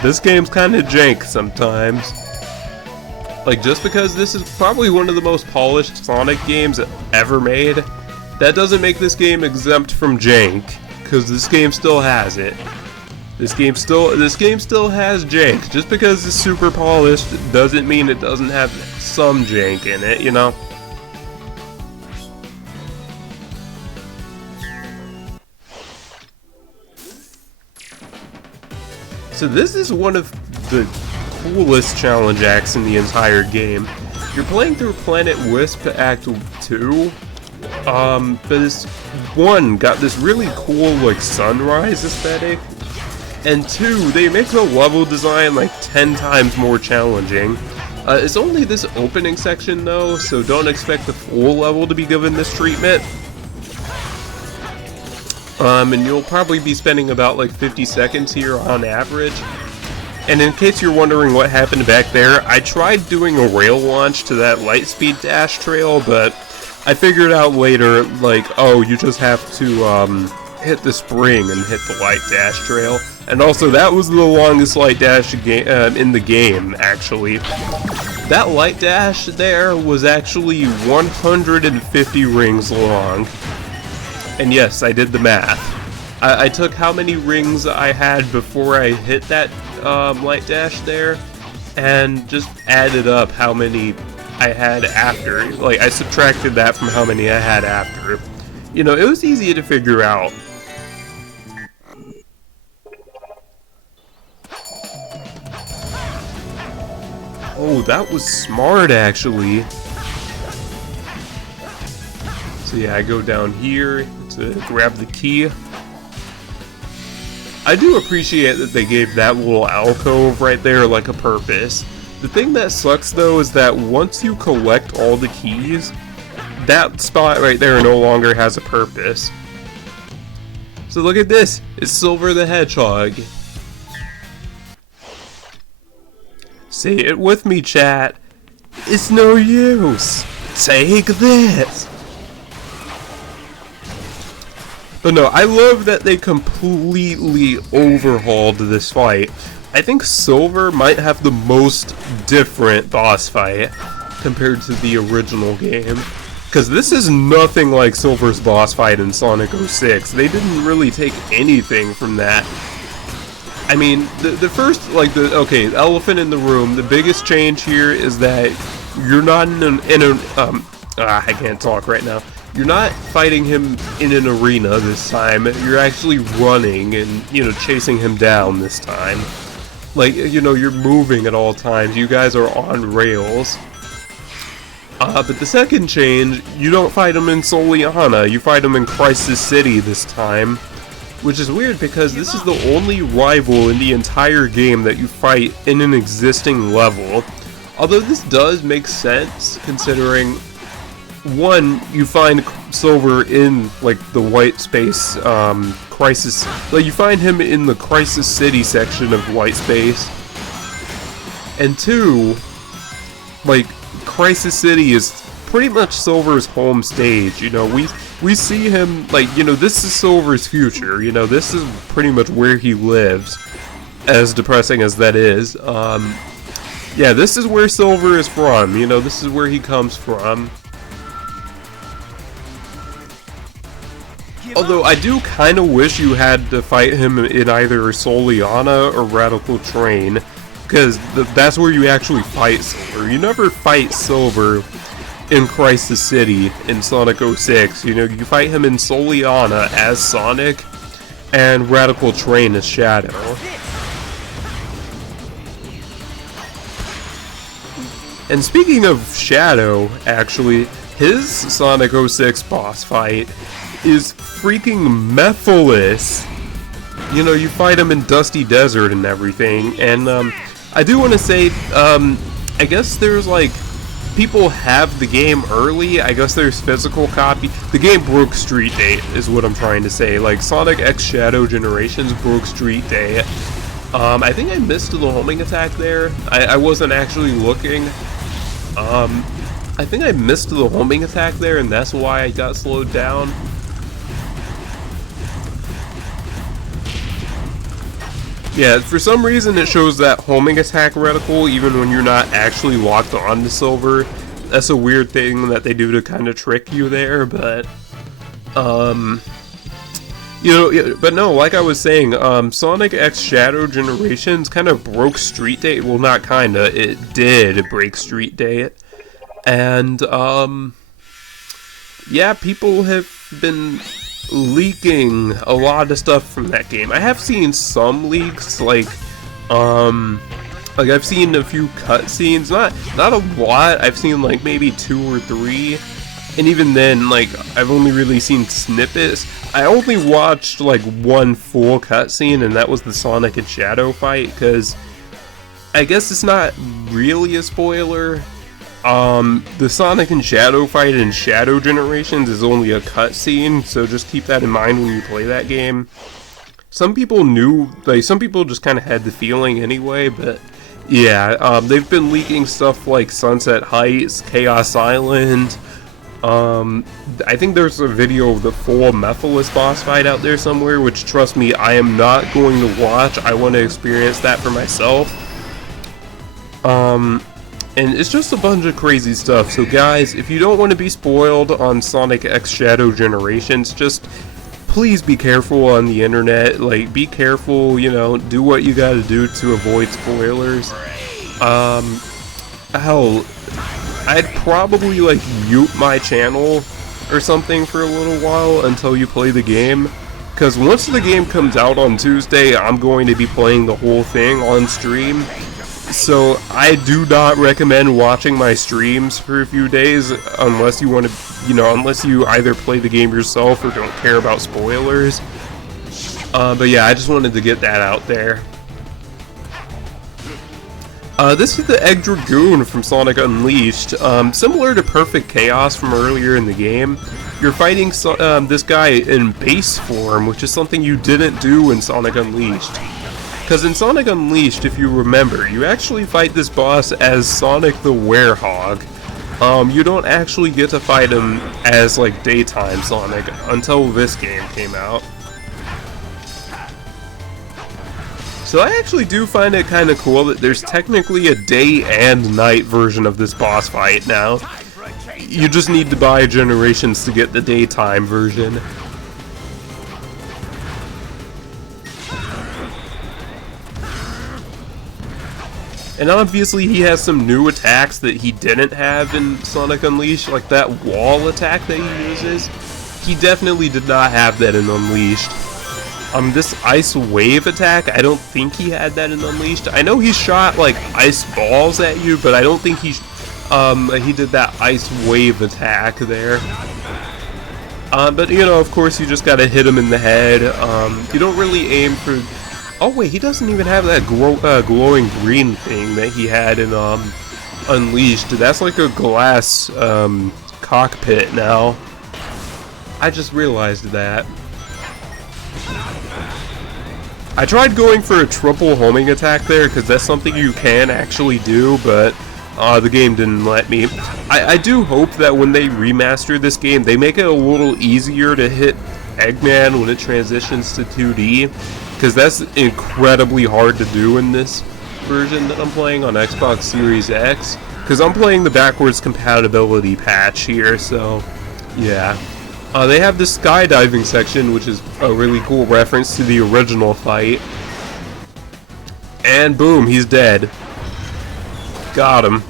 this game's kind of jank sometimes. Like, just because this is probably one of the most polished Sonic games ever made, that doesn't make this game exempt from jank, because this game still has it. This game still has jank. Just because it's super polished doesn't mean it doesn't have some jank in it, you know? So this is one of the coolest challenge acts in the entire game. You're playing through Planet Wisp Act 2, but this one got this really cool like sunrise aesthetic, and 2, they make the level design like 10 times more challenging. It's only this opening section though, so don't expect the full level to be given this treatment. And you'll probably be spending about like 50 seconds here on average. And in case you're wondering what happened back there, I tried doing a rail launch to that Lightspeed Dash trail, but I figured out later, like, oh, you just have to hit the spring and hit the Light Dash trail. And also, that was the longest Light Dash in the game, actually. That Light Dash there was actually 150 rings long. And yes, I did the math. I took how many rings I had before I hit that light dash there, and just added up how many I had after. Like, I subtracted that from how many I had after. You know, it was easy to figure out. Oh, that was smart, actually. So yeah, I go down here to grab the key. I do appreciate that they gave that little alcove right there like a purpose. The thing that sucks though is that once you collect all the keys, that spot right there no longer has a purpose. So look at this, it's Silver the Hedgehog. Say it with me, chat. It's no use. Take this. But no, I love that they completely overhauled this fight. I think Silver might have the most different boss fight compared to the original game. Because this is nothing like Silver's boss fight in Sonic 06. They didn't really take anything from that. I mean, the first, like, okay, elephant in the room, the biggest change here is that you're not I can't talk right now. You're not fighting him in an arena this time. You're actually running and, you know, chasing him down this time. Like, you know, you're moving at all times. You guys are on rails. But the second change, you don't fight him in Soleanna. You fight him in Crisis City this time. Which is weird because this is the only rival in the entire game that you fight in an existing level. Although this does make sense considering, one, you find Silver in, like, the white space, Crisis, like, you find him in the Crisis City section of white space, and two, like, Crisis City is pretty much Silver's home stage. You know, we see him, like, you know, this is Silver's future, you know, this is pretty much where he lives, as depressing as that is. Yeah, this is where Silver is from, you know, this is where he comes from. Although I do kind of wish you had to fight him in either Soleanna or Radical Train, because that's where you actually fight Silver. You never fight Silver in Crisis City in Sonic 06. You know, you fight him in Soleanna as Sonic, and Radical Train as Shadow. And speaking of Shadow, actually, his Sonic 06 boss fight is freaking Mephiles. You know, you fight him in Dusty Desert and everything, and I do want to say, I guess there's, like, people have the game early. I guess there's physical copy. The game broke Street Date is what I'm trying to say. Like, Sonic X Shadow Generations broke Street Date. I think I missed the homing attack there. I wasn't actually looking. I think I missed the homing attack there, and that's why I got slowed down. Yeah, for some reason it shows that homing attack reticle even when you're not actually locked on to Silver. That's a weird thing that they do to kind of trick you there, but you know, but no, like I was saying, Sonic X Shadow Generations kind of broke Street Date. Well, not kinda, it did break Street Date. And yeah, people have been leaking a lot of stuff from that game. I have seen some leaks, like I've seen a few cutscenes, not a lot. I've seen like maybe 2 or 3, and even then, like, I've only really seen snippets. I only watched like one full cutscene, and that was the Sonic and Shadow fight, because I guess it's not really a spoiler. The Sonic and Shadow fight in Shadow Generations is only a cutscene, so just keep that in mind when you play that game. Some people knew, like, some people just kind of had the feeling anyway, but yeah, they've been leaking stuff like Sunset Heights, Chaos Island. I think there's a video of the full Mephiles boss fight out there somewhere, which, trust me, I am not going to watch. I want to experience that for myself. And it's just a bunch of crazy stuff. So guys, if you don't want to be spoiled on Sonic X Shadow Generations, just please be careful on the internet. Like, be careful, you know, do what you gotta do to avoid spoilers. Hell, I'd probably, like, mute my channel or something for a little while until you play the game. Because once the game comes out on Tuesday, I'm going to be playing the whole thing on stream. So I do not recommend watching my streams for a few days unless you want to, you know, unless you either play the game yourself or don't care about spoilers. But yeah, I just wanted to get that out there. This is the Egg Dragoon from Sonic Unleashed. Similar to Perfect Chaos from earlier in the game, you're fighting this guy in base form, which is something you didn't do in Sonic Unleashed. Because in Sonic Unleashed, if you remember, you actually fight this boss as Sonic the Werehog. You don't actually get to fight him as, like, daytime Sonic until this game came out. So I actually do find it kind of cool that there's technically a day and night version of this boss fight now. You just need to buy Generations to get the daytime version. And obviously he has some new attacks that he didn't have in Sonic Unleashed, like that wall attack that he uses. He definitely did not have that in Unleashed. This Ice Wave attack, I don't think he had that in Unleashed. I know he shot, like, ice balls at you, but I don't think he did that Ice Wave attack there. But, you know, of course, you just gotta hit him in the head. You don't really aim for... Oh, wait, he doesn't even have that glowing green thing that he had in, Unleashed. That's like a glass, cockpit now. I just realized that. I tried going for a triple homing attack there, because that's something you can actually do, but the game didn't let me. I do hope that when they remaster this game, they make it a little easier to hit Eggman when it transitions to 2D, because that's incredibly hard to do in this version that I'm playing on Xbox Series X, because I'm playing the backwards compatibility patch here, so yeah. They have this skydiving section, which is a really cool reference to the original fight. And boom, he's dead. Got him.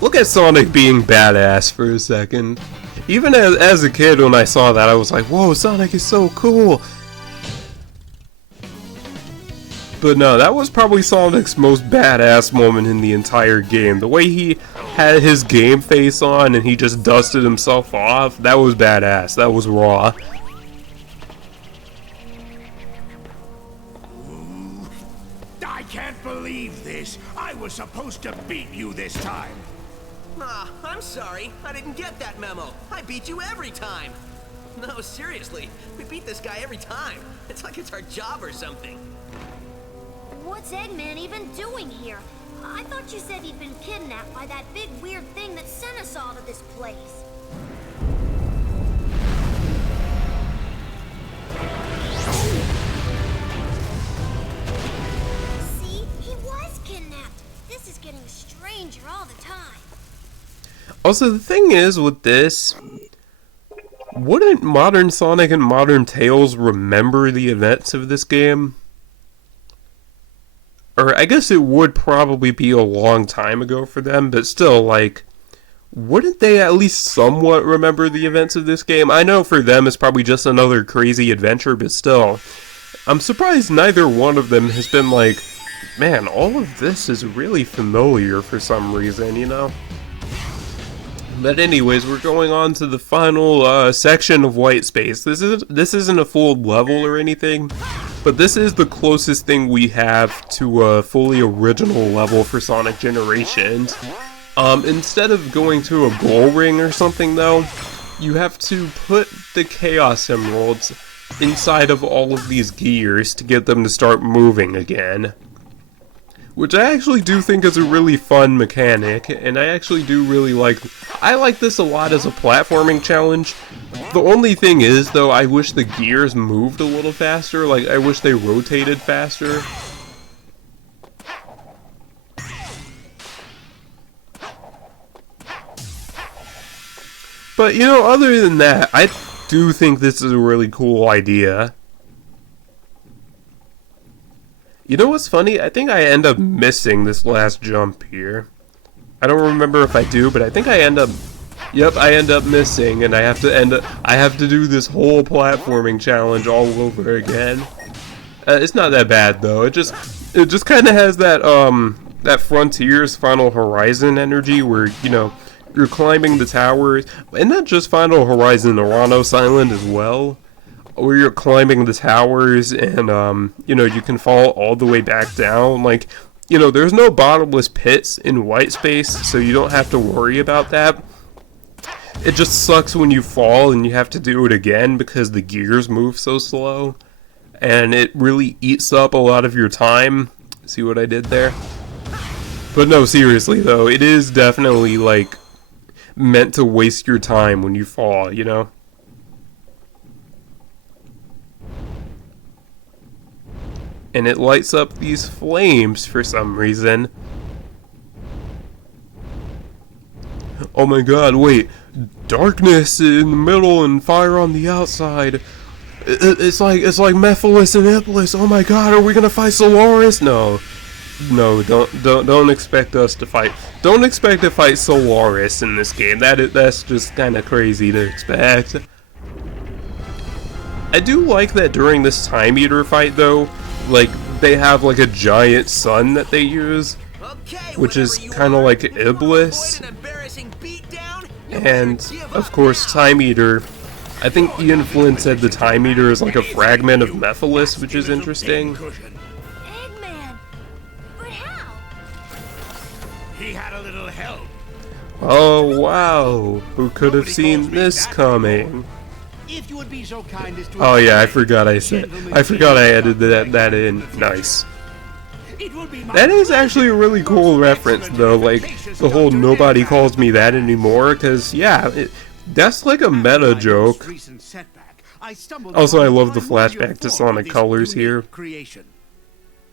Look at Sonic being badass for a second. Even as a kid, when I saw that, I was like, whoa, Sonic is so cool. But no, that was probably Sonic's most badass moment in the entire game. The way he had his game face on and he just dusted himself off, that was badass. That was raw. I can't believe this. I was supposed to beat you this time. I'm sorry. I didn't get that memo. I beat you every time. No, seriously. We beat this guy every time. It's like it's our job or something. What's Eggman even doing here? I thought you said he'd been kidnapped by that big weird thing that sent us all to this place. See? He was kidnapped. This is getting stranger all the time. Also, the thing is with this, wouldn't modern Sonic and modern Tails remember the events of this game? Or I guess it would probably be a long time ago for them, but still, like, wouldn't they at least somewhat remember the events of this game? I know for them it's probably just another crazy adventure, but still, I'm surprised neither one of them has been like, man, all of this is really familiar for some reason, you know? But anyways, we're going on to the final section of White Space. This isn't a full level or anything, but this is the closest thing we have to a fully original level for Sonic Generations. Instead of going to a goal ring or something though, you have to put the Chaos Emeralds inside of all of these gears to get them to start moving again. Which I actually do think is a really fun mechanic, and I actually do really like... I like this a lot as a platforming challenge. The only thing is, though, I wish the gears moved a little faster. Like, I wish they rotated faster. But, you know, other than that, do think this is a really cool idea. You know what's funny? I think I end up missing this last jump here. I don't remember if I do, but I think I end up... Yep, I end up missing, and I have to do this whole platforming challenge all over again. It's not that bad though. It just kind of has that that Frontiers Final Horizon energy where, you know, you're climbing the towers, and not just Final Horizon, Uranos Island as well, where you're climbing the towers and you know, you can fall all the way back down. Like, you know, there's no bottomless pits in White Space, so you don't have to worry about that. It just sucks when you fall and you have to do it again because the gears move so slow, and it really eats up a lot of your time. See what I did there? But no, seriously though, it is definitely like meant to waste your time when you fall, you know? And it lights up these flames for some reason. Oh my god, wait. Darkness in the middle and fire on the outside. It's like Mephiles and Iblis. Oh my god, are we gonna fight Solaris? No. No, don't expect us to fight. Don't expect to fight Solaris in this game. That's just kinda crazy to expect. I do like that during this Time Eater fight though, like, they have like a giant sun that they use, which is kind of like Iblis, and of course Time Eater. I think Ian Flynn said the Time Eater is like a fragment of Mephiles, which is interesting. Eggman, but how? He had a little help. Oh wow, who could have seen this coming? If you would be so kind as to... Oh yeah, I forgot I added that in. Nice. That is actually a really cool reference though, like the whole nobody calls me that anymore, because yeah, that's like a meta joke. Also, I love the flashback to Sonic Colors here.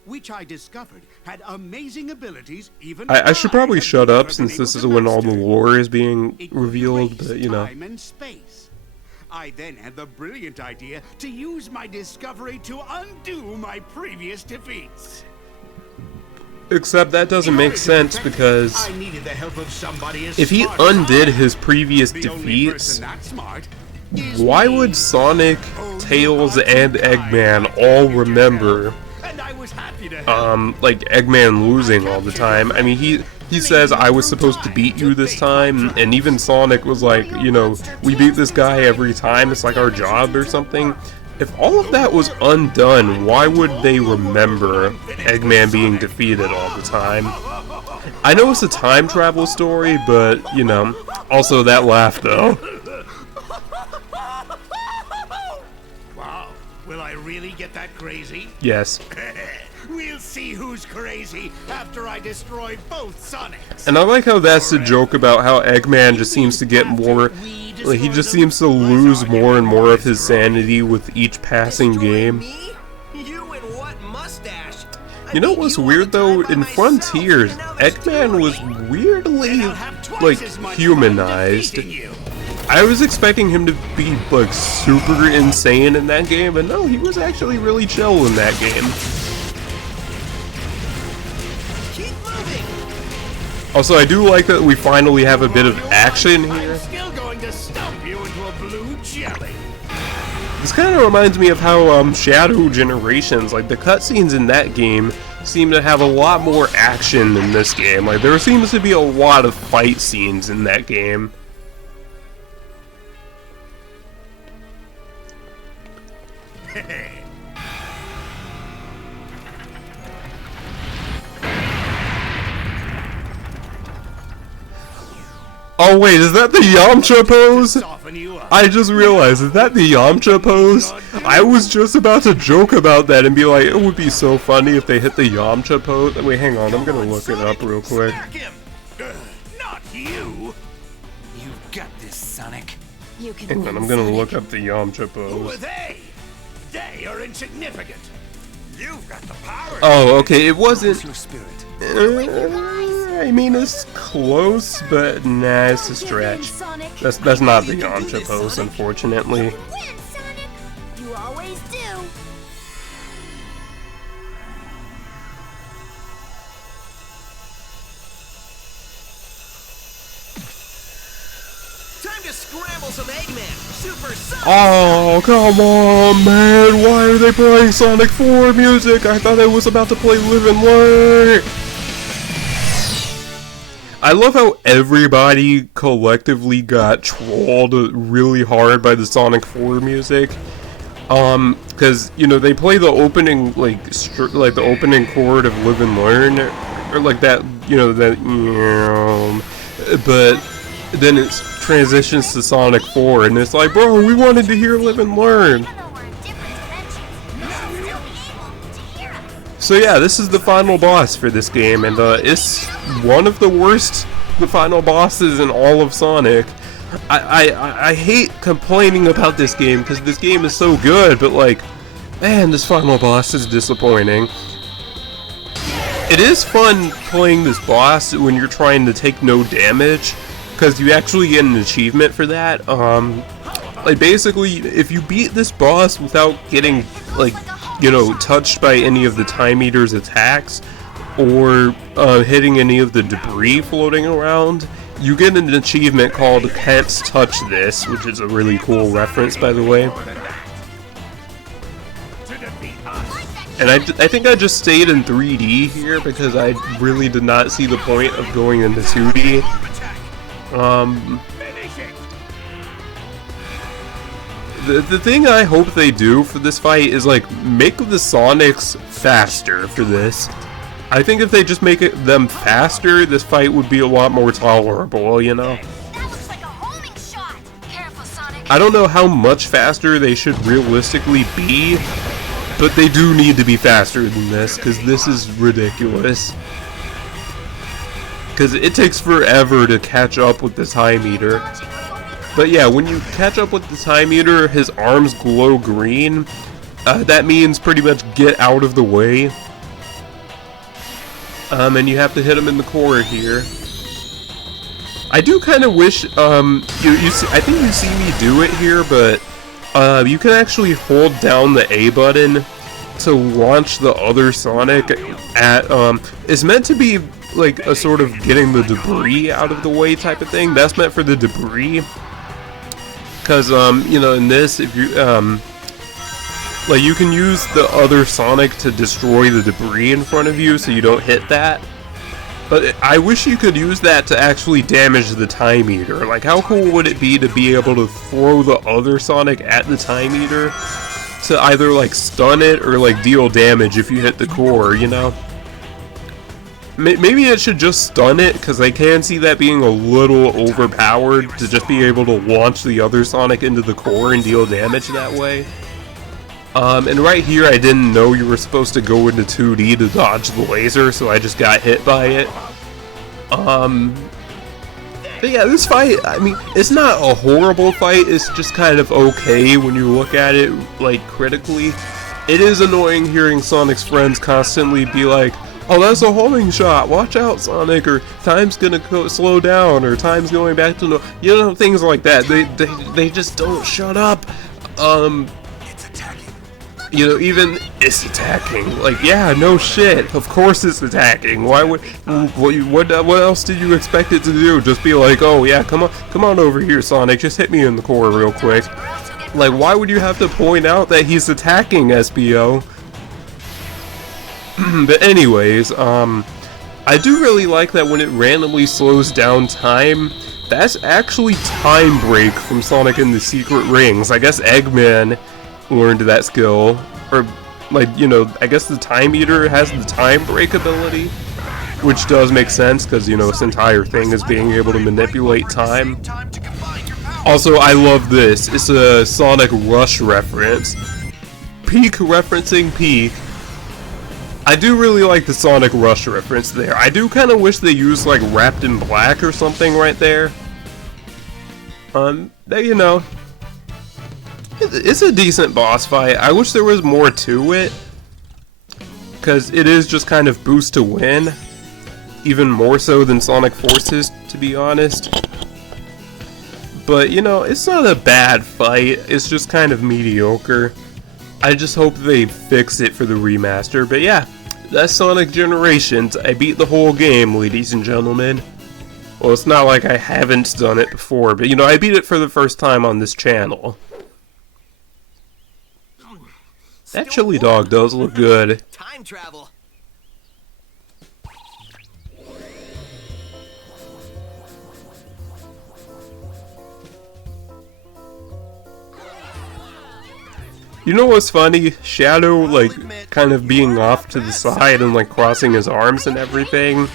Which I discovered had amazing abilities even I should probably shut up since this is when all the lore is being revealed, but you know. I then had the brilliant idea to use my discovery to undo my previous defeats. Except that doesn't make sense because if he undid his previous defeats, why would Sonic, Tails, and Eggman all remember like Eggman losing all the time? I mean, he says, I was supposed to beat you this time, and even Sonic was like, you know, we beat this guy every time, it's like our job or something. If all of that was undone, why would they remember Eggman being defeated all the time? I know it's a time travel story, but, you know, also that laugh though. Wow, will I really get that crazy? Yes. We'll see who's crazy after I destroy both Sonics. And I like how that's a joke about how Eggman just seems to get more, like, he just seems to lose more and more of his sanity with each passing game. You know what's weird though? In Frontiers, Eggman was weirdly, like, humanized. I was expecting him to be, like, super insane in that game, but no, he was actually really chill in that game. Also, I do like that we finally have a bit of action here. This kind of reminds me of how Shadow Generations, like the cutscenes in that game, seem to have a lot more action than this game. Like, there seems to be a lot of fight scenes in that game. Oh wait, is that the Yamcha pose? I just realized, is that the Yamcha pose? I was just about to joke about that and be like, it would be so funny if they hit the Yamcha pose. Wait, hang on, I'm gonna look it up real quick. Not you. You've got this, Sonic. Hang on, I'm gonna look up the Yamcha Who are pose. they? They are insignificant. You've got the power. Oh, okay, it wasn't... With you guys. I mean, it's close, but nah, it's a stretch. That's not the Yamcha pose, unfortunately. Win, Sonic! You always do. Time to scramble some Eggman. Super Sonic. Oh, come on, man. Why are they playing Sonic 4 music? I thought I was about to play Live and Learn. I love how everybody collectively got trolled really hard by the Sonic 4 music. Cause you know they play the opening like the opening chord of Live and Learn, or like that, you know, that, but then it transitions to Sonic 4, and it's like, bro, we wanted to hear Live and Learn. Even though we're in different dimensions, you should still be able to hear us. So yeah, this is the final boss for this game, and it's one of the worst final bosses in all of Sonic. I hate complaining about this game because this game is so good, but like, man, this final boss is disappointing. It is fun playing this boss when you're trying to take no damage, because you actually get an achievement for that. Like basically, if you beat this boss without getting, like, you know, touched by any of the Time Eater's attacks, or hitting any of the debris floating around, you get an achievement called Can't Touch This, which is a really cool reference, by the way. And I think I just stayed in 3D here because I really did not see the point of going into 2D. The thing I hope they do for this fight is, like, make the Sonics faster for this. I think if they just make them faster, this fight would be a lot more tolerable, you know? That looks like a homing shot. Careful, Sonic. I don't know how much faster they should realistically be, but they do need to be faster than this, because this is ridiculous. Because it takes forever to catch up with the Time Eater. But yeah, when you catch up with the Time Eater, his arms glow green. That means pretty much get out of the way. And you have to hit him in the core here. I do kind of wish, I think you see me do it here, but you can actually hold down the A button to launch the other Sonic at, it's meant to be like a sort of getting the debris out of the way type of thing. That's meant for the debris. Because, you know, in this, if you, like, you can use the other Sonic to destroy the debris in front of you so you don't hit that. But I wish you could use that to actually damage the Time Eater. Like, how cool would it be able to throw the other Sonic at the Time Eater to either, like, stun it or, like, deal damage if you hit the core, you know? Maybe it should just stun it, because I can see that being a little overpowered to just be able to launch the other Sonic into the core and deal damage that way. And right here, I didn't know you were supposed to go into 2D to dodge the laser, so I just got hit by it. But yeah, this fight, I mean, it's not a horrible fight, it's just kind of okay when you look at it, like, critically. It is annoying hearing Sonic's friends constantly be like, oh, that's a homing shot, watch out, Sonic, or time's gonna slow down, or time's going back to no, you know, things like that. They just don't shut up. You know, even it's attacking. Like, yeah, no shit. Of course it's attacking. Why would? What else did you expect it to do? Just be like, oh yeah, come on over here, Sonic. Just hit me in the core real quick. Like, why would you have to point out that he's attacking, SBO? But anyways, I do really like that when it randomly slows down time. That's actually Time Break from Sonic and the Secret Rings. I guess Eggman learned that skill, or, like, you know, I guess the Time Eater has the Time Break ability, which does make sense, because, you know, this entire thing is being able to manipulate time. Also, I love this. It's a Sonic Rush reference. Peak referencing Peak. I do really like the Sonic Rush reference there. I do kind of wish they used, like, Wrapped in Black or something right there. You know, it's a decent boss fight. I wish there was more to it, because it is just kind of boost to win. even more so than Sonic Forces, to be honest. But, you know, it's not a bad fight, it's just kind of mediocre. I just hope they fix it for the remaster, but yeah, that's Sonic Generations. I beat the whole game, ladies and gentlemen. Well, it's not like I haven't done it before, but, you know, I beat it for the first time on this channel. That chili dog does look good. Time travel. You know what's funny? Shadow, like, kind of being off to the side and, like, crossing his arms and everything.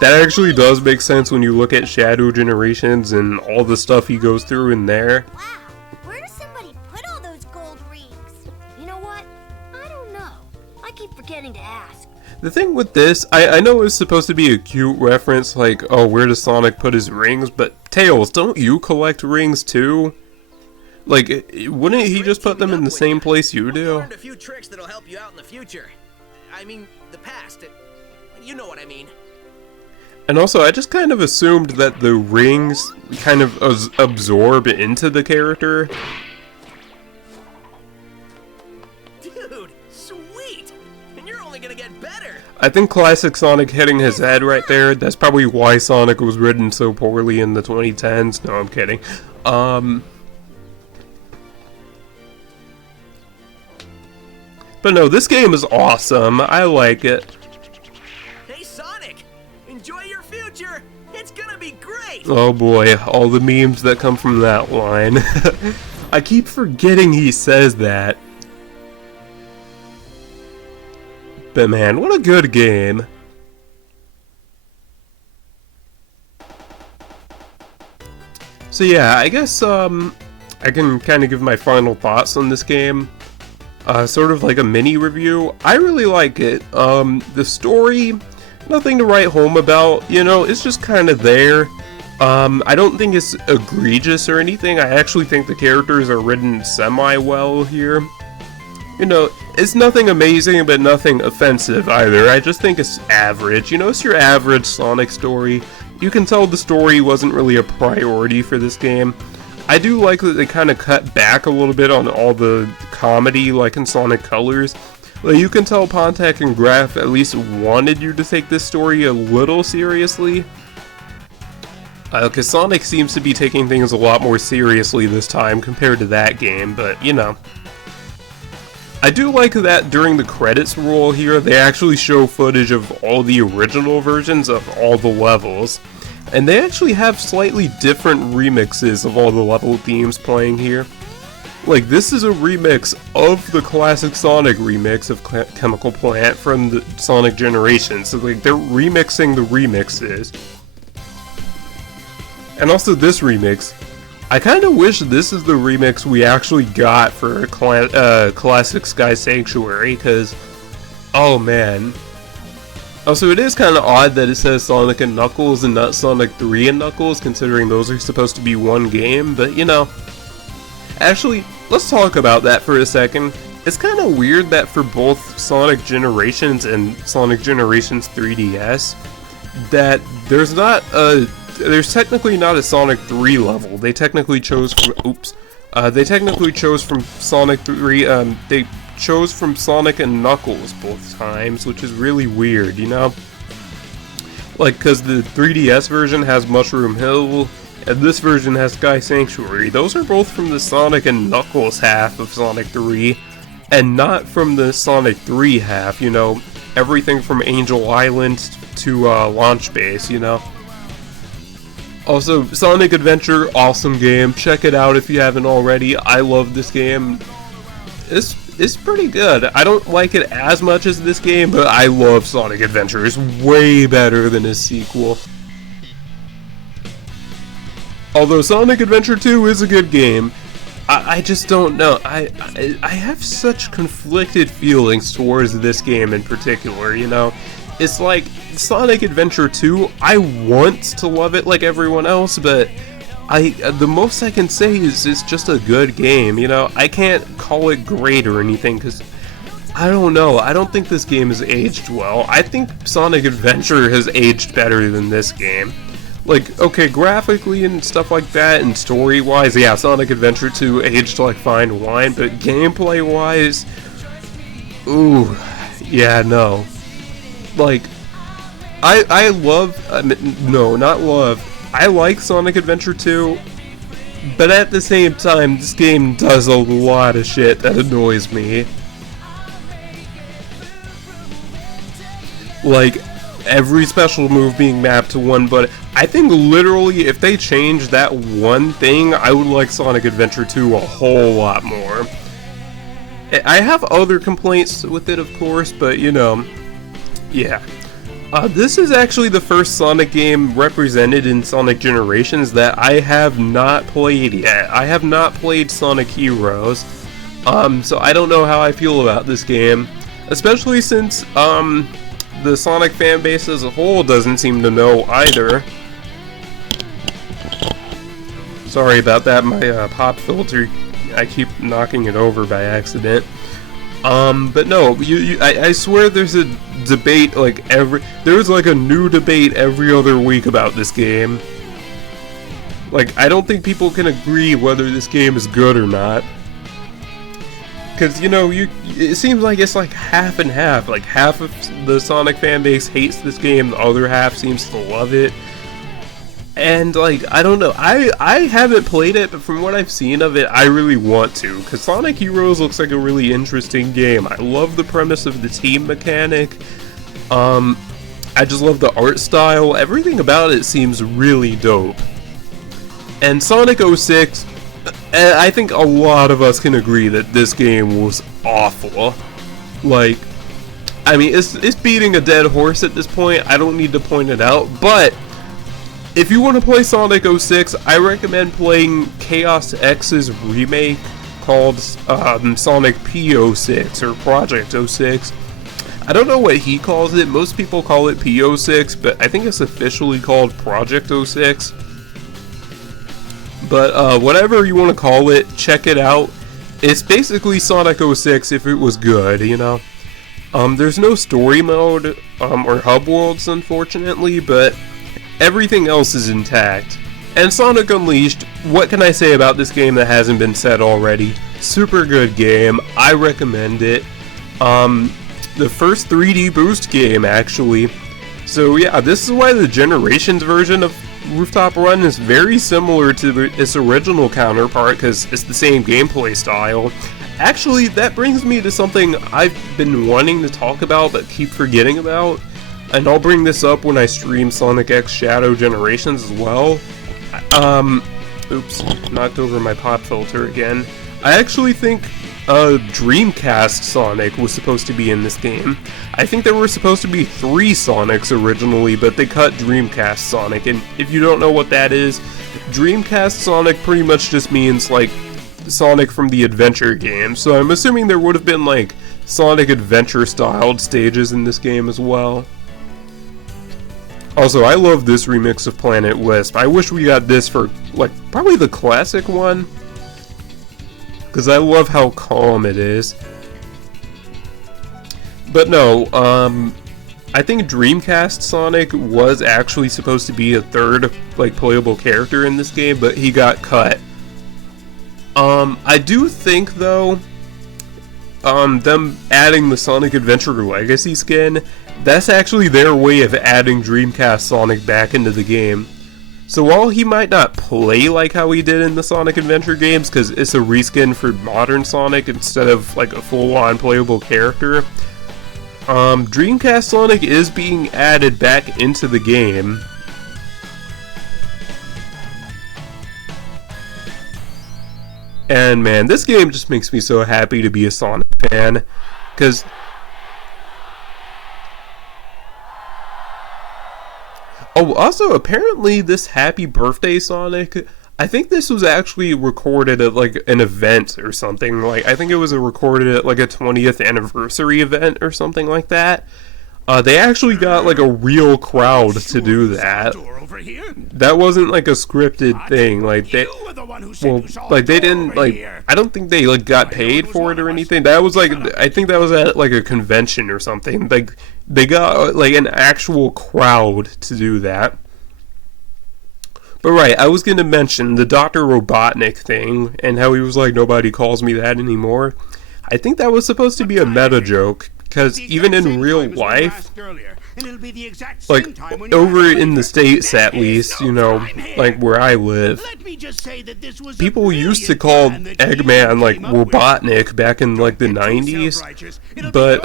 That actually does make sense when you look at Shadow Generations and all the stuff he goes through in there. Wow, where does somebody put all those gold rings? You know what? I don't know. I keep forgetting to ask. The thing with this, I know it was supposed to be a cute reference, like, oh, where does Sonic put his rings? But, Tails, don't you collect rings too? Like, wouldn't he just put them in the same place you do? I learned a few tricks that'll help you out in the future. I mean, the past. You know what I mean. And also, I just kind of assumed that the rings kind of absorb into the character. Dude, sweet! And you're only gonna get better! I think classic Sonic hitting his head right there, that's probably why Sonic was written so poorly in the 2010s. No, I'm kidding. But no, this game is awesome. I like it. Hey Sonic! Enjoy your future! It's gonna be great! Oh boy, all the memes that come from that line. I keep forgetting he says that. But man, what a good game. So yeah, I guess I can kind of give my final thoughts on this game. Sort of like a mini review. I really like it. The story, nothing to write home about, you know, it's just kind of there. I don't think it's egregious or anything. I actually think the characters are written semi-well here. You know, it's nothing amazing, but nothing offensive either. I just think it's average. You know, it's your average Sonic story. You can tell the story wasn't really a priority for this game. I do like that they kind of cut back a little bit on all the comedy, like in Sonic Colors. Like, you can tell Pontac and Graf at least wanted you to take this story a little seriously. Because Sonic seems to be taking things a lot more seriously this time compared to that game, but, you know. I do like that during the credits roll here, they actually show footage of all the original versions of all the levels. And they actually have slightly different remixes of all the level themes playing here. Like, this is a remix of the classic Sonic remix of Chemical Plant from the Sonic Generations. So, like, they're remixing the remixes. And also this remix. I kind of wish this is the remix we actually got for classic Sky Sanctuary, because, oh man. Also, it is kind of odd that it says Sonic and Knuckles and not Sonic 3 and Knuckles, considering those are supposed to be one game, but you know. Actually, let's talk about that for a second. It's kind of weird that for both Sonic Generations and Sonic Generations 3DS, that there's technically not a Sonic 3 level. They technically chose from, they technically chose from Sonic 3, they chose from Sonic and Knuckles both times, which is really weird, you know? Like, because the 3DS version has Mushroom Hill, and this version has Sky Sanctuary. Those are both from the Sonic and Knuckles half of Sonic 3, and not from the Sonic 3 half, you know? Everything from Angel Island to Launch Base, you know? Also, Sonic Adventure, awesome game. Check it out if you haven't already. I love this game. It's pretty good. I don't like it as much as this game, but I love Sonic Adventure. It's way better than its sequel. Although Sonic Adventure 2 is a good game, I just don't know. I have such conflicted feelings towards this game in particular, you know? It's like, Sonic Adventure 2, I want to love it like everyone else, but the most I can say is it's just a good game, you know? I can't call it great or anything, because I don't know. I don't think this game has aged well. I think Sonic Adventure has aged better than this game. Like, okay, graphically and stuff like that, and story-wise, yeah, Sonic Adventure 2 aged like fine wine, but gameplay-wise, ooh, yeah, no. Like, I love, no, not love, I like Sonic Adventure 2, but at the same time, this game does a lot of shit that annoys me. Like, every special move being mapped to one button. I think literally if they change that one thing, I would like Sonic Adventure 2 a whole lot more. I have other complaints with it, of course, but you know, yeah. This is actually the first Sonic game represented in Sonic Generations that I have not played yet. I have not played Sonic Heroes, so I don't know how I feel about this game, especially since, the Sonic fanbase as a whole doesn't seem to know either. Sorry about that, my pop filter, I keep knocking it over by accident. But no, I swear there's a debate like there's like a new debate every other week about this game. Like, I don't think people can agree whether this game is good or not. Because, you know, it seems like it's like half and half. Like, half of the Sonic fanbase hates this game, the other half seems to love it. And, like, I don't know. I haven't played it, but from what I've seen of it, I really want to. Because Sonic Heroes looks like a really interesting game. I love the premise of the team mechanic. I just love the art style. Everything about it seems really dope. And Sonic 06... I think a lot of us can agree that this game was awful. Like, I mean, it's beating a dead horse at this point. I don't need to point it out. But if you want to play Sonic 06, I recommend playing Chaos X's remake called Sonic P06 or Project 06. I don't know what he calls it. Most people call it P06, but I think it's officially called Project 06. But whatever you want to call it, check it out. It's basically Sonic 06 if it was good, you know. There's no story mode or hub worlds, unfortunately, but everything else is intact. And Sonic Unleashed, what can I say about this game that hasn't been said already? Super good game. I recommend it. The first 3D boost game, actually. So yeah, this is why the Generations version of Rooftop Run is very similar to its original counterpart, because it's the same gameplay style. Actually, that brings me to something I've been wanting to talk about but keep forgetting about, and I'll bring this up when I stream Sonic X Shadow Generations as well. Oops, knocked over my pop filter again. I actually think Dreamcast Sonic was supposed to be in this game. I think there were supposed to be 3 Sonics originally, but they cut Dreamcast Sonic, and if you don't know what that is, Dreamcast Sonic pretty much just means, like, Sonic from the adventure game, so I'm assuming there would have been, like, Sonic Adventure-styled stages in this game as well. Also, I love this remix of Planet Wisp. I wish we got this for, like, probably the classic one, because I love how calm it is. But no, I think Dreamcast Sonic was actually supposed to be a third, like, playable character in this game, but he got cut. I do think, though, them adding the Sonic Adventure Legacy skin, that's actually their way of adding Dreamcast Sonic back into the game. So while he might not play like how he did in the Sonic Adventure games, because it's a reskin for modern Sonic instead of, like, a full-on playable character, Dreamcast Sonic is being added back into the game. And man, this game just makes me so happy to be a Sonic fan, because oh, also apparently this Happy Birthday Sonic, I think this was actually recorded at, like, an event or something. Like, I think it was recorded at, like, a 20th anniversary event or something like that. They actually got like a real crowd to do that. That wasn't like a scripted thing. Like they, well, like they didn't like. I don't think they like got paid for it or anything. That was like, I think that was at like a convention or something. Like they got like an actual crowd to do that. But right, I was going to mention the Dr. Robotnik thing and how he was like, nobody calls me that anymore. I think that was supposed to be a meta joke, because even in real life, like over in the States at least, you know, like where I live, people used to call Eggman like Robotnik back in like the 90s, but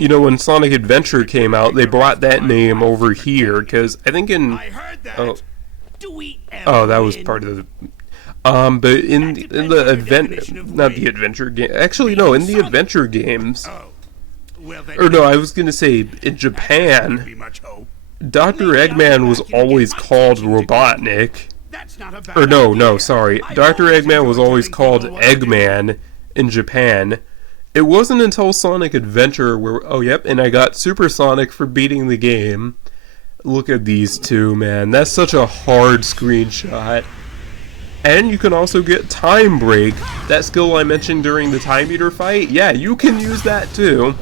you know, when Sonic Adventure came out, they brought that name over here, because I think in oh, that was part of the but in the event, not the adventure game, actually no, in the adventure games, or no, I was gonna say in Japan, Dr. Eggman was always called Robotnik, or no, sorry, Dr. Eggman was always called Eggman in Japan. It wasn't until Sonic Adventure where, oh yep, and I got Supersonic for beating the game. Look at these two, man. That's such a hard screenshot. And you can also get Time Break. That skill I mentioned during the Time Eater fight. Yeah, you can use that too.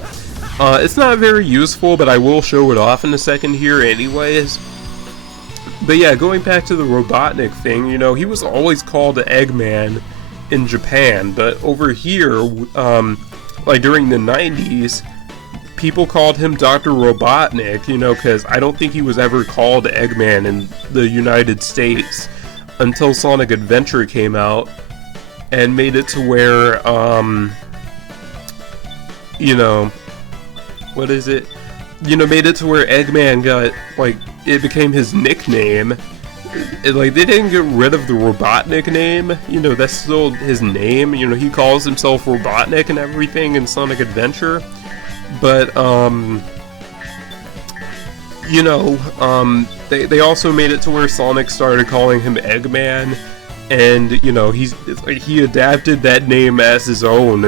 It's not very useful, but I will show it off in a second here anyways. But yeah, going back to the Robotnik thing, you know, he was always called Eggman in Japan. But over here, like during the 90s, people called him Dr. Robotnik, you know, because I don't think he was ever called Eggman in the United States until Sonic Adventure came out and made it to where, you know, what is it? You know, made it to where Eggman got, like, it became his nickname. Like, they didn't get rid of the Robotnik name, you know, that's still his name, you know, he calls himself Robotnik and everything in Sonic Adventure. But, you know, they also made it to where Sonic started calling him Eggman, and, you know, he adapted that name as his own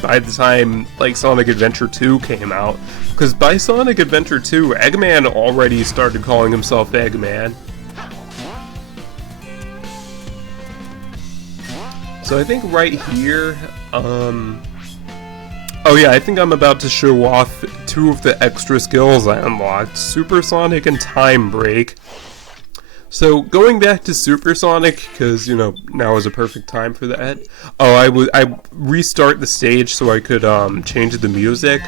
by the time, like, Sonic Adventure 2 came out. Because by Sonic Adventure 2, Eggman already started calling himself Eggman. So I think right here, oh yeah, I think I'm about to show off two of the extra skills I unlocked, Supersonic and Time Break. So going back to Supersonic, because, you know, now is a perfect time for that. Oh, I restart the stage so I could change the music.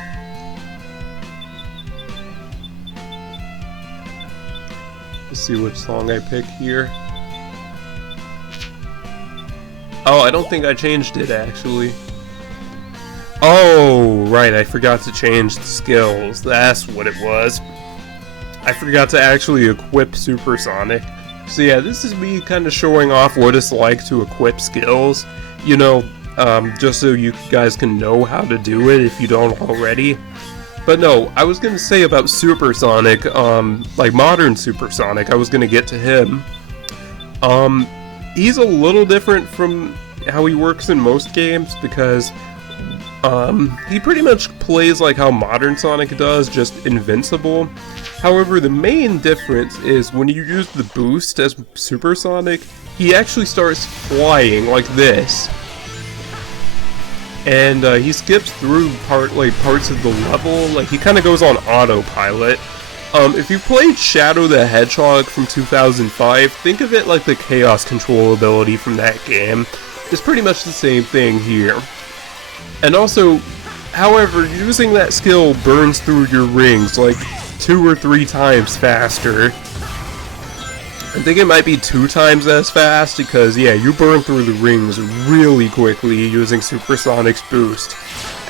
Let's see which song I pick here. Oh, I don't think I changed it actually. Oh, right, I forgot to change the skills. That's what it was. I forgot to actually equip Supersonic. So yeah, this is me kind of showing off what it's like to equip skills. You know, just so you guys can know how to do it if you don't already. But no, I was gonna say about Supersonic, like modern Supersonic, I was gonna get to him. He's a little different from how he works in most games because he pretty much plays like how modern Sonic does, just invincible. However, the main difference is when you use the boost as Supersonic, he actually starts flying like this. And he skips through parts of the level, like he kind of goes on autopilot. If you played Shadow the Hedgehog from 2005, think of it like the Chaos Control ability from that game. It's pretty much the same thing here. And also, however, using that skill burns through your rings like 2 or 3 times faster. I think it might be 2 times as fast because, yeah, you burn through the rings really quickly using Supersonic's boost.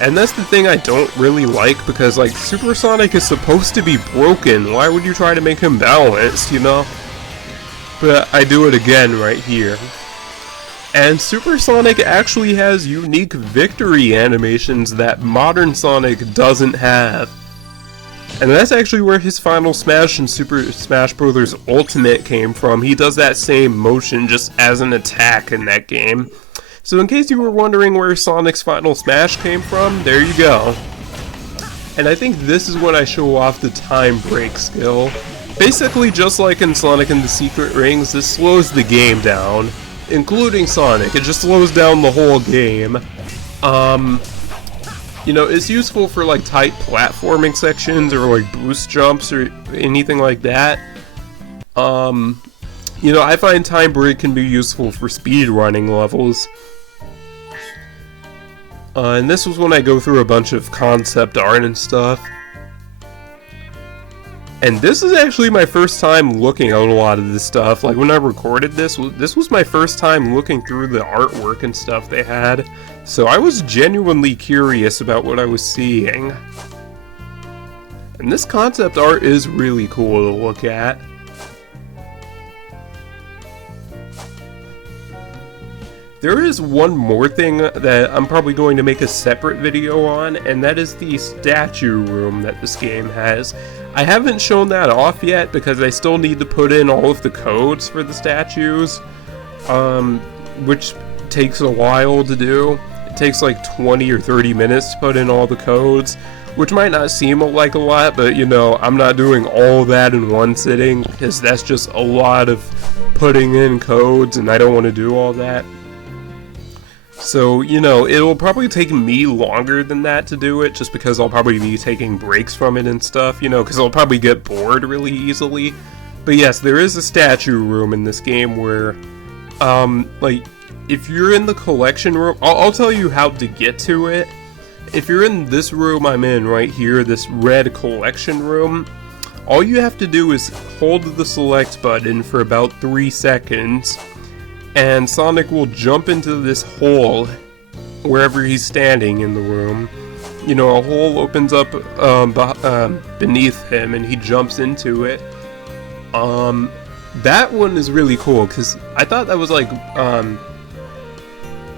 And that's the thing I don't really like because, like, Supersonic is supposed to be broken. Why would you try to make him balanced, you know? But I do it again right here. And Supersonic actually has unique victory animations that modern Sonic doesn't have. And that's actually where his Final Smash in Super Smash Bros. Ultimate came from. He does that same motion just as an attack in that game. So in case you were wondering where Sonic's Final Smash came from, there you go. And I think this is when I show off the time break skill. Basically, just like in Sonic and the Secret Rings, this slows the game down, including Sonic. It just slows down the whole game. You know, it's useful for like tight platforming sections or like boost jumps or anything like that. You know, I find time break can be useful for speed running levels. And this was when I go through a bunch of concept art and stuff. And this is actually my first time looking at a lot of this stuff. Like when I recorded this was my first time looking through the artwork and stuff they had. So I was genuinely curious about what I was seeing. And this concept art is really cool to look at. There is one more thing that I'm probably going to make a separate video on, and that is the statue room that this game has. I haven't shown that off yet because I still need to put in all of the codes for the statues, which takes a while to do. It takes like 20 or 30 minutes to put in all the codes, which might not seem like a lot, but you know, I'm not doing all that in one sitting because that's just a lot of putting in codes and I don't want to do all that. So, you know, it'll probably take me longer than that to do it, just because I'll probably be taking breaks from it and stuff, you know, because I'll probably get bored really easily. But yes, there is a statue room in this game where, like, if you're in the collection room, I'll tell you how to get to it. If you're in this room I'm in right here, this red collection room, all you have to do is hold the select button for about 3 seconds, and Sonic will jump into this hole wherever he's standing in the room. You know, a hole opens up beneath him and he jumps into it. That one is really cool because I thought that was like,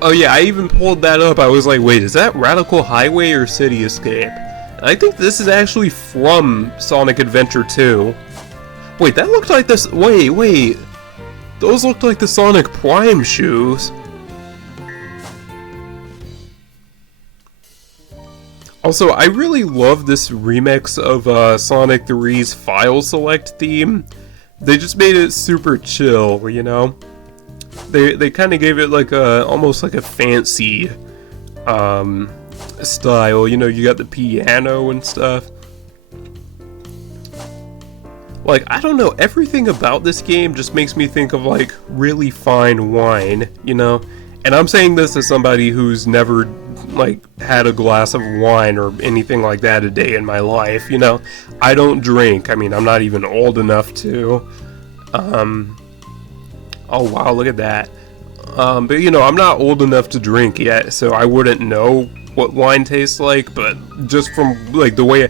oh yeah, I even pulled that up. I was like, wait, is that Radical Highway or City Escape? And I think this is actually from Sonic Adventure 2. Wait, that looked like this. Wait. Those looked like the Sonic Prime shoes. Also, I really love this remix of Sonic 3's file select theme. They just made it super chill, you know? They kind of gave it like almost like a fancy style. You know, you got the piano and stuff. Like, I don't know, everything about this game just makes me think of, like, really fine wine, you know? And I'm saying this as somebody who's never, like, had a glass of wine or anything like that a day in my life, you know? I don't drink. I mean, I'm not even old enough to. Oh, wow, look at that. But, you know, I'm not old enough to drink yet, so I wouldn't know what wine tastes like, but just from, like, the way...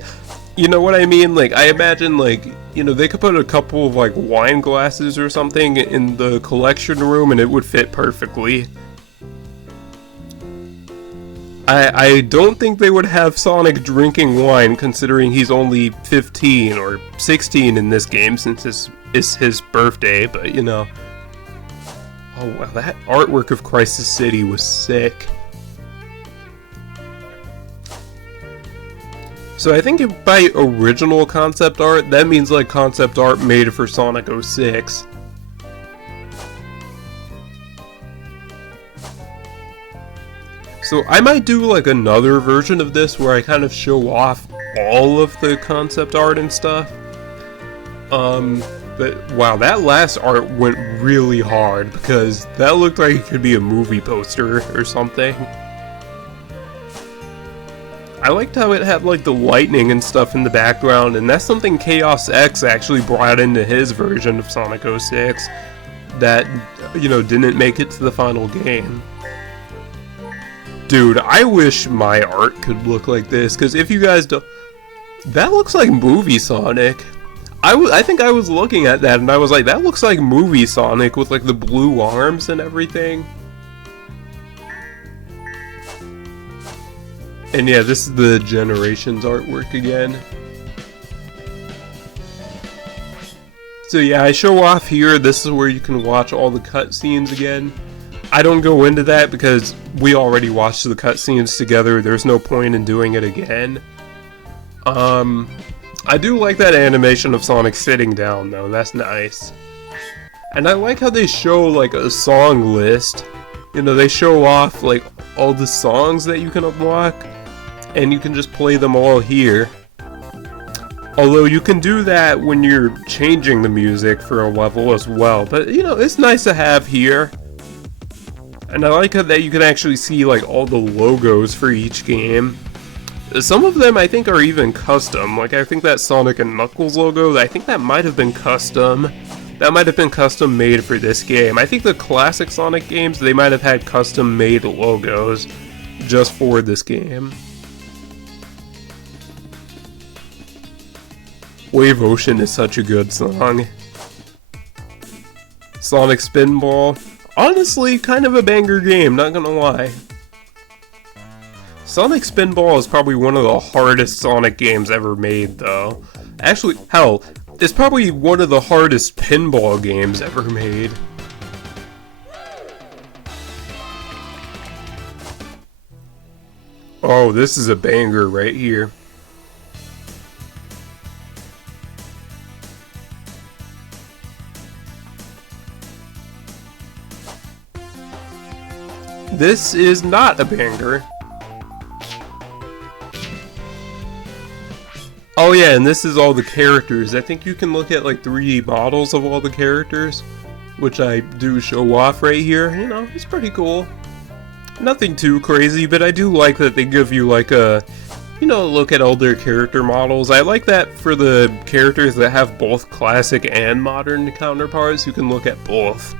You know what I mean? Like, I imagine, like, you know, they could put a couple of, like, wine glasses or something in the collection room and it would fit perfectly. I don't think they would have Sonic drinking wine, considering he's only 15 or 16 in this game, since it's his birthday, but, you know. Oh, wow, that artwork of Crisis City was sick. So I think by original concept art, that means like concept art made for Sonic 06. So I might do like another version of this where I kind of show off all of the concept art and stuff. But wow, that last art went really hard because that looked like it could be a movie poster or something. I liked how it had like the lightning and stuff in the background, and that's something Chaos X actually brought into his version of Sonic 06 that, you know, didn't make it to the final game. Dude, I wish my art could look like this, because if you guys don't... That looks like movie Sonic. I think I was looking at that and I was like, that looks like movie Sonic with like the blue arms and everything. And yeah, this is the Generations artwork again. So yeah, I show off here. This is where you can watch all the cutscenes again. I don't go into that because we already watched the cutscenes together. There's no point in doing it again. I do like that animation of Sonic sitting down, though. That's nice. And I like how they show, like, a song list. You know, they show off, like, all the songs that you can unlock, and you can just play them all here. Although you can do that when you're changing the music for a level as well. But, you know, it's nice to have here. And I like how that you can actually see, like, all the logos for each game. Some of them I think are even custom. Like, I think that Sonic and Knuckles logo, I think that might have been custom. That might have been custom made for this game. I think the classic Sonic games, they might have had custom made logos just for this game. Wave Ocean is such a good song. Sonic Spinball, honestly, kind of a banger game, not gonna lie. Sonic Spinball is probably one of the hardest Sonic games ever made, though. Actually, hell, it's probably one of the hardest pinball games ever made. Oh, this is a banger right here. This is not a banger. Oh yeah, and this is all the characters. I think you can look at like 3D models of all the characters, which I do show off right here. You know, it's pretty cool. Nothing too crazy, but I do like that they give you like a, you know, look at all their character models. I like that for the characters that have both classic and modern counterparts, you can look at both.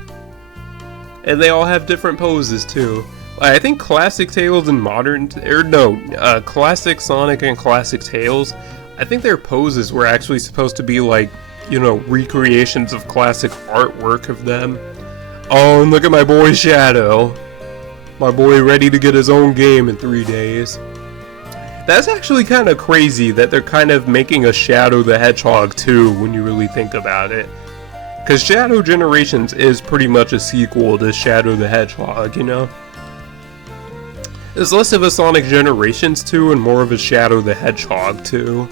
And they all have different poses too. I think classic Tails and modern, classic Sonic and classic Tails, I think their poses were actually supposed to be like, you know, recreations of classic artwork of them. Oh, and look at my boy Shadow. My boy ready to get his own game in 3 days. That's actually kind of crazy that they're kind of making a Shadow the Hedgehog too, when you really think about it. Because Shadow Generations is pretty much a sequel to Shadow the Hedgehog, you know? It's less of a Sonic Generations 2 and more of a Shadow the Hedgehog 2.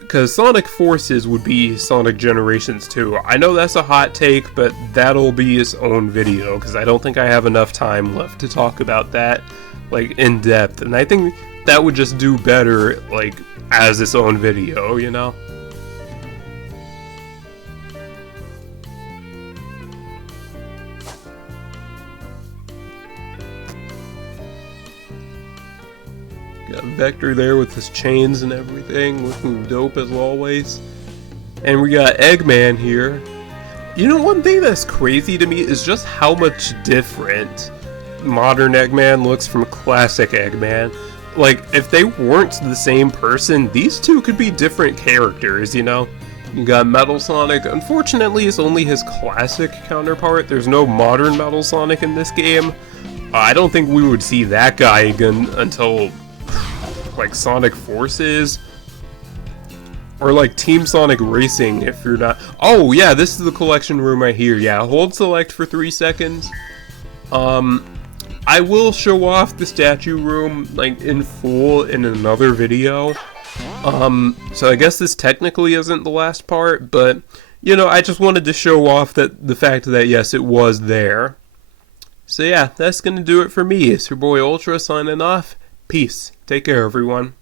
Because Sonic Forces would be Sonic Generations 2. I know that's a hot take, but that'll be its own video, because I don't think I have enough time left to talk about that, like, in depth. And I think that would just do better, like, as its own video, you know? Got Vector there with his chains and everything, looking dope as always. And we got Eggman here. You know, one thing that's crazy to me is just how much different modern Eggman looks from classic Eggman. Like, if they weren't the same person, these two could be different characters, you know? You got Metal Sonic. Unfortunately, it's only his classic counterpart. There's no modern Metal Sonic in this game. I don't think we would see that guy again until like Sonic Forces or like Team Sonic Racing if you're not. Oh yeah, this is the collection room right here. Yeah, hold select for 3 seconds. I will show off the statue room like in full in another video. So I guess this technically isn't the last part, but you know, I just wanted to show off that the fact that yes, it was there. So yeah, that's gonna do it for me. It's your boy Ultra signing off. Peace. Take care, everyone.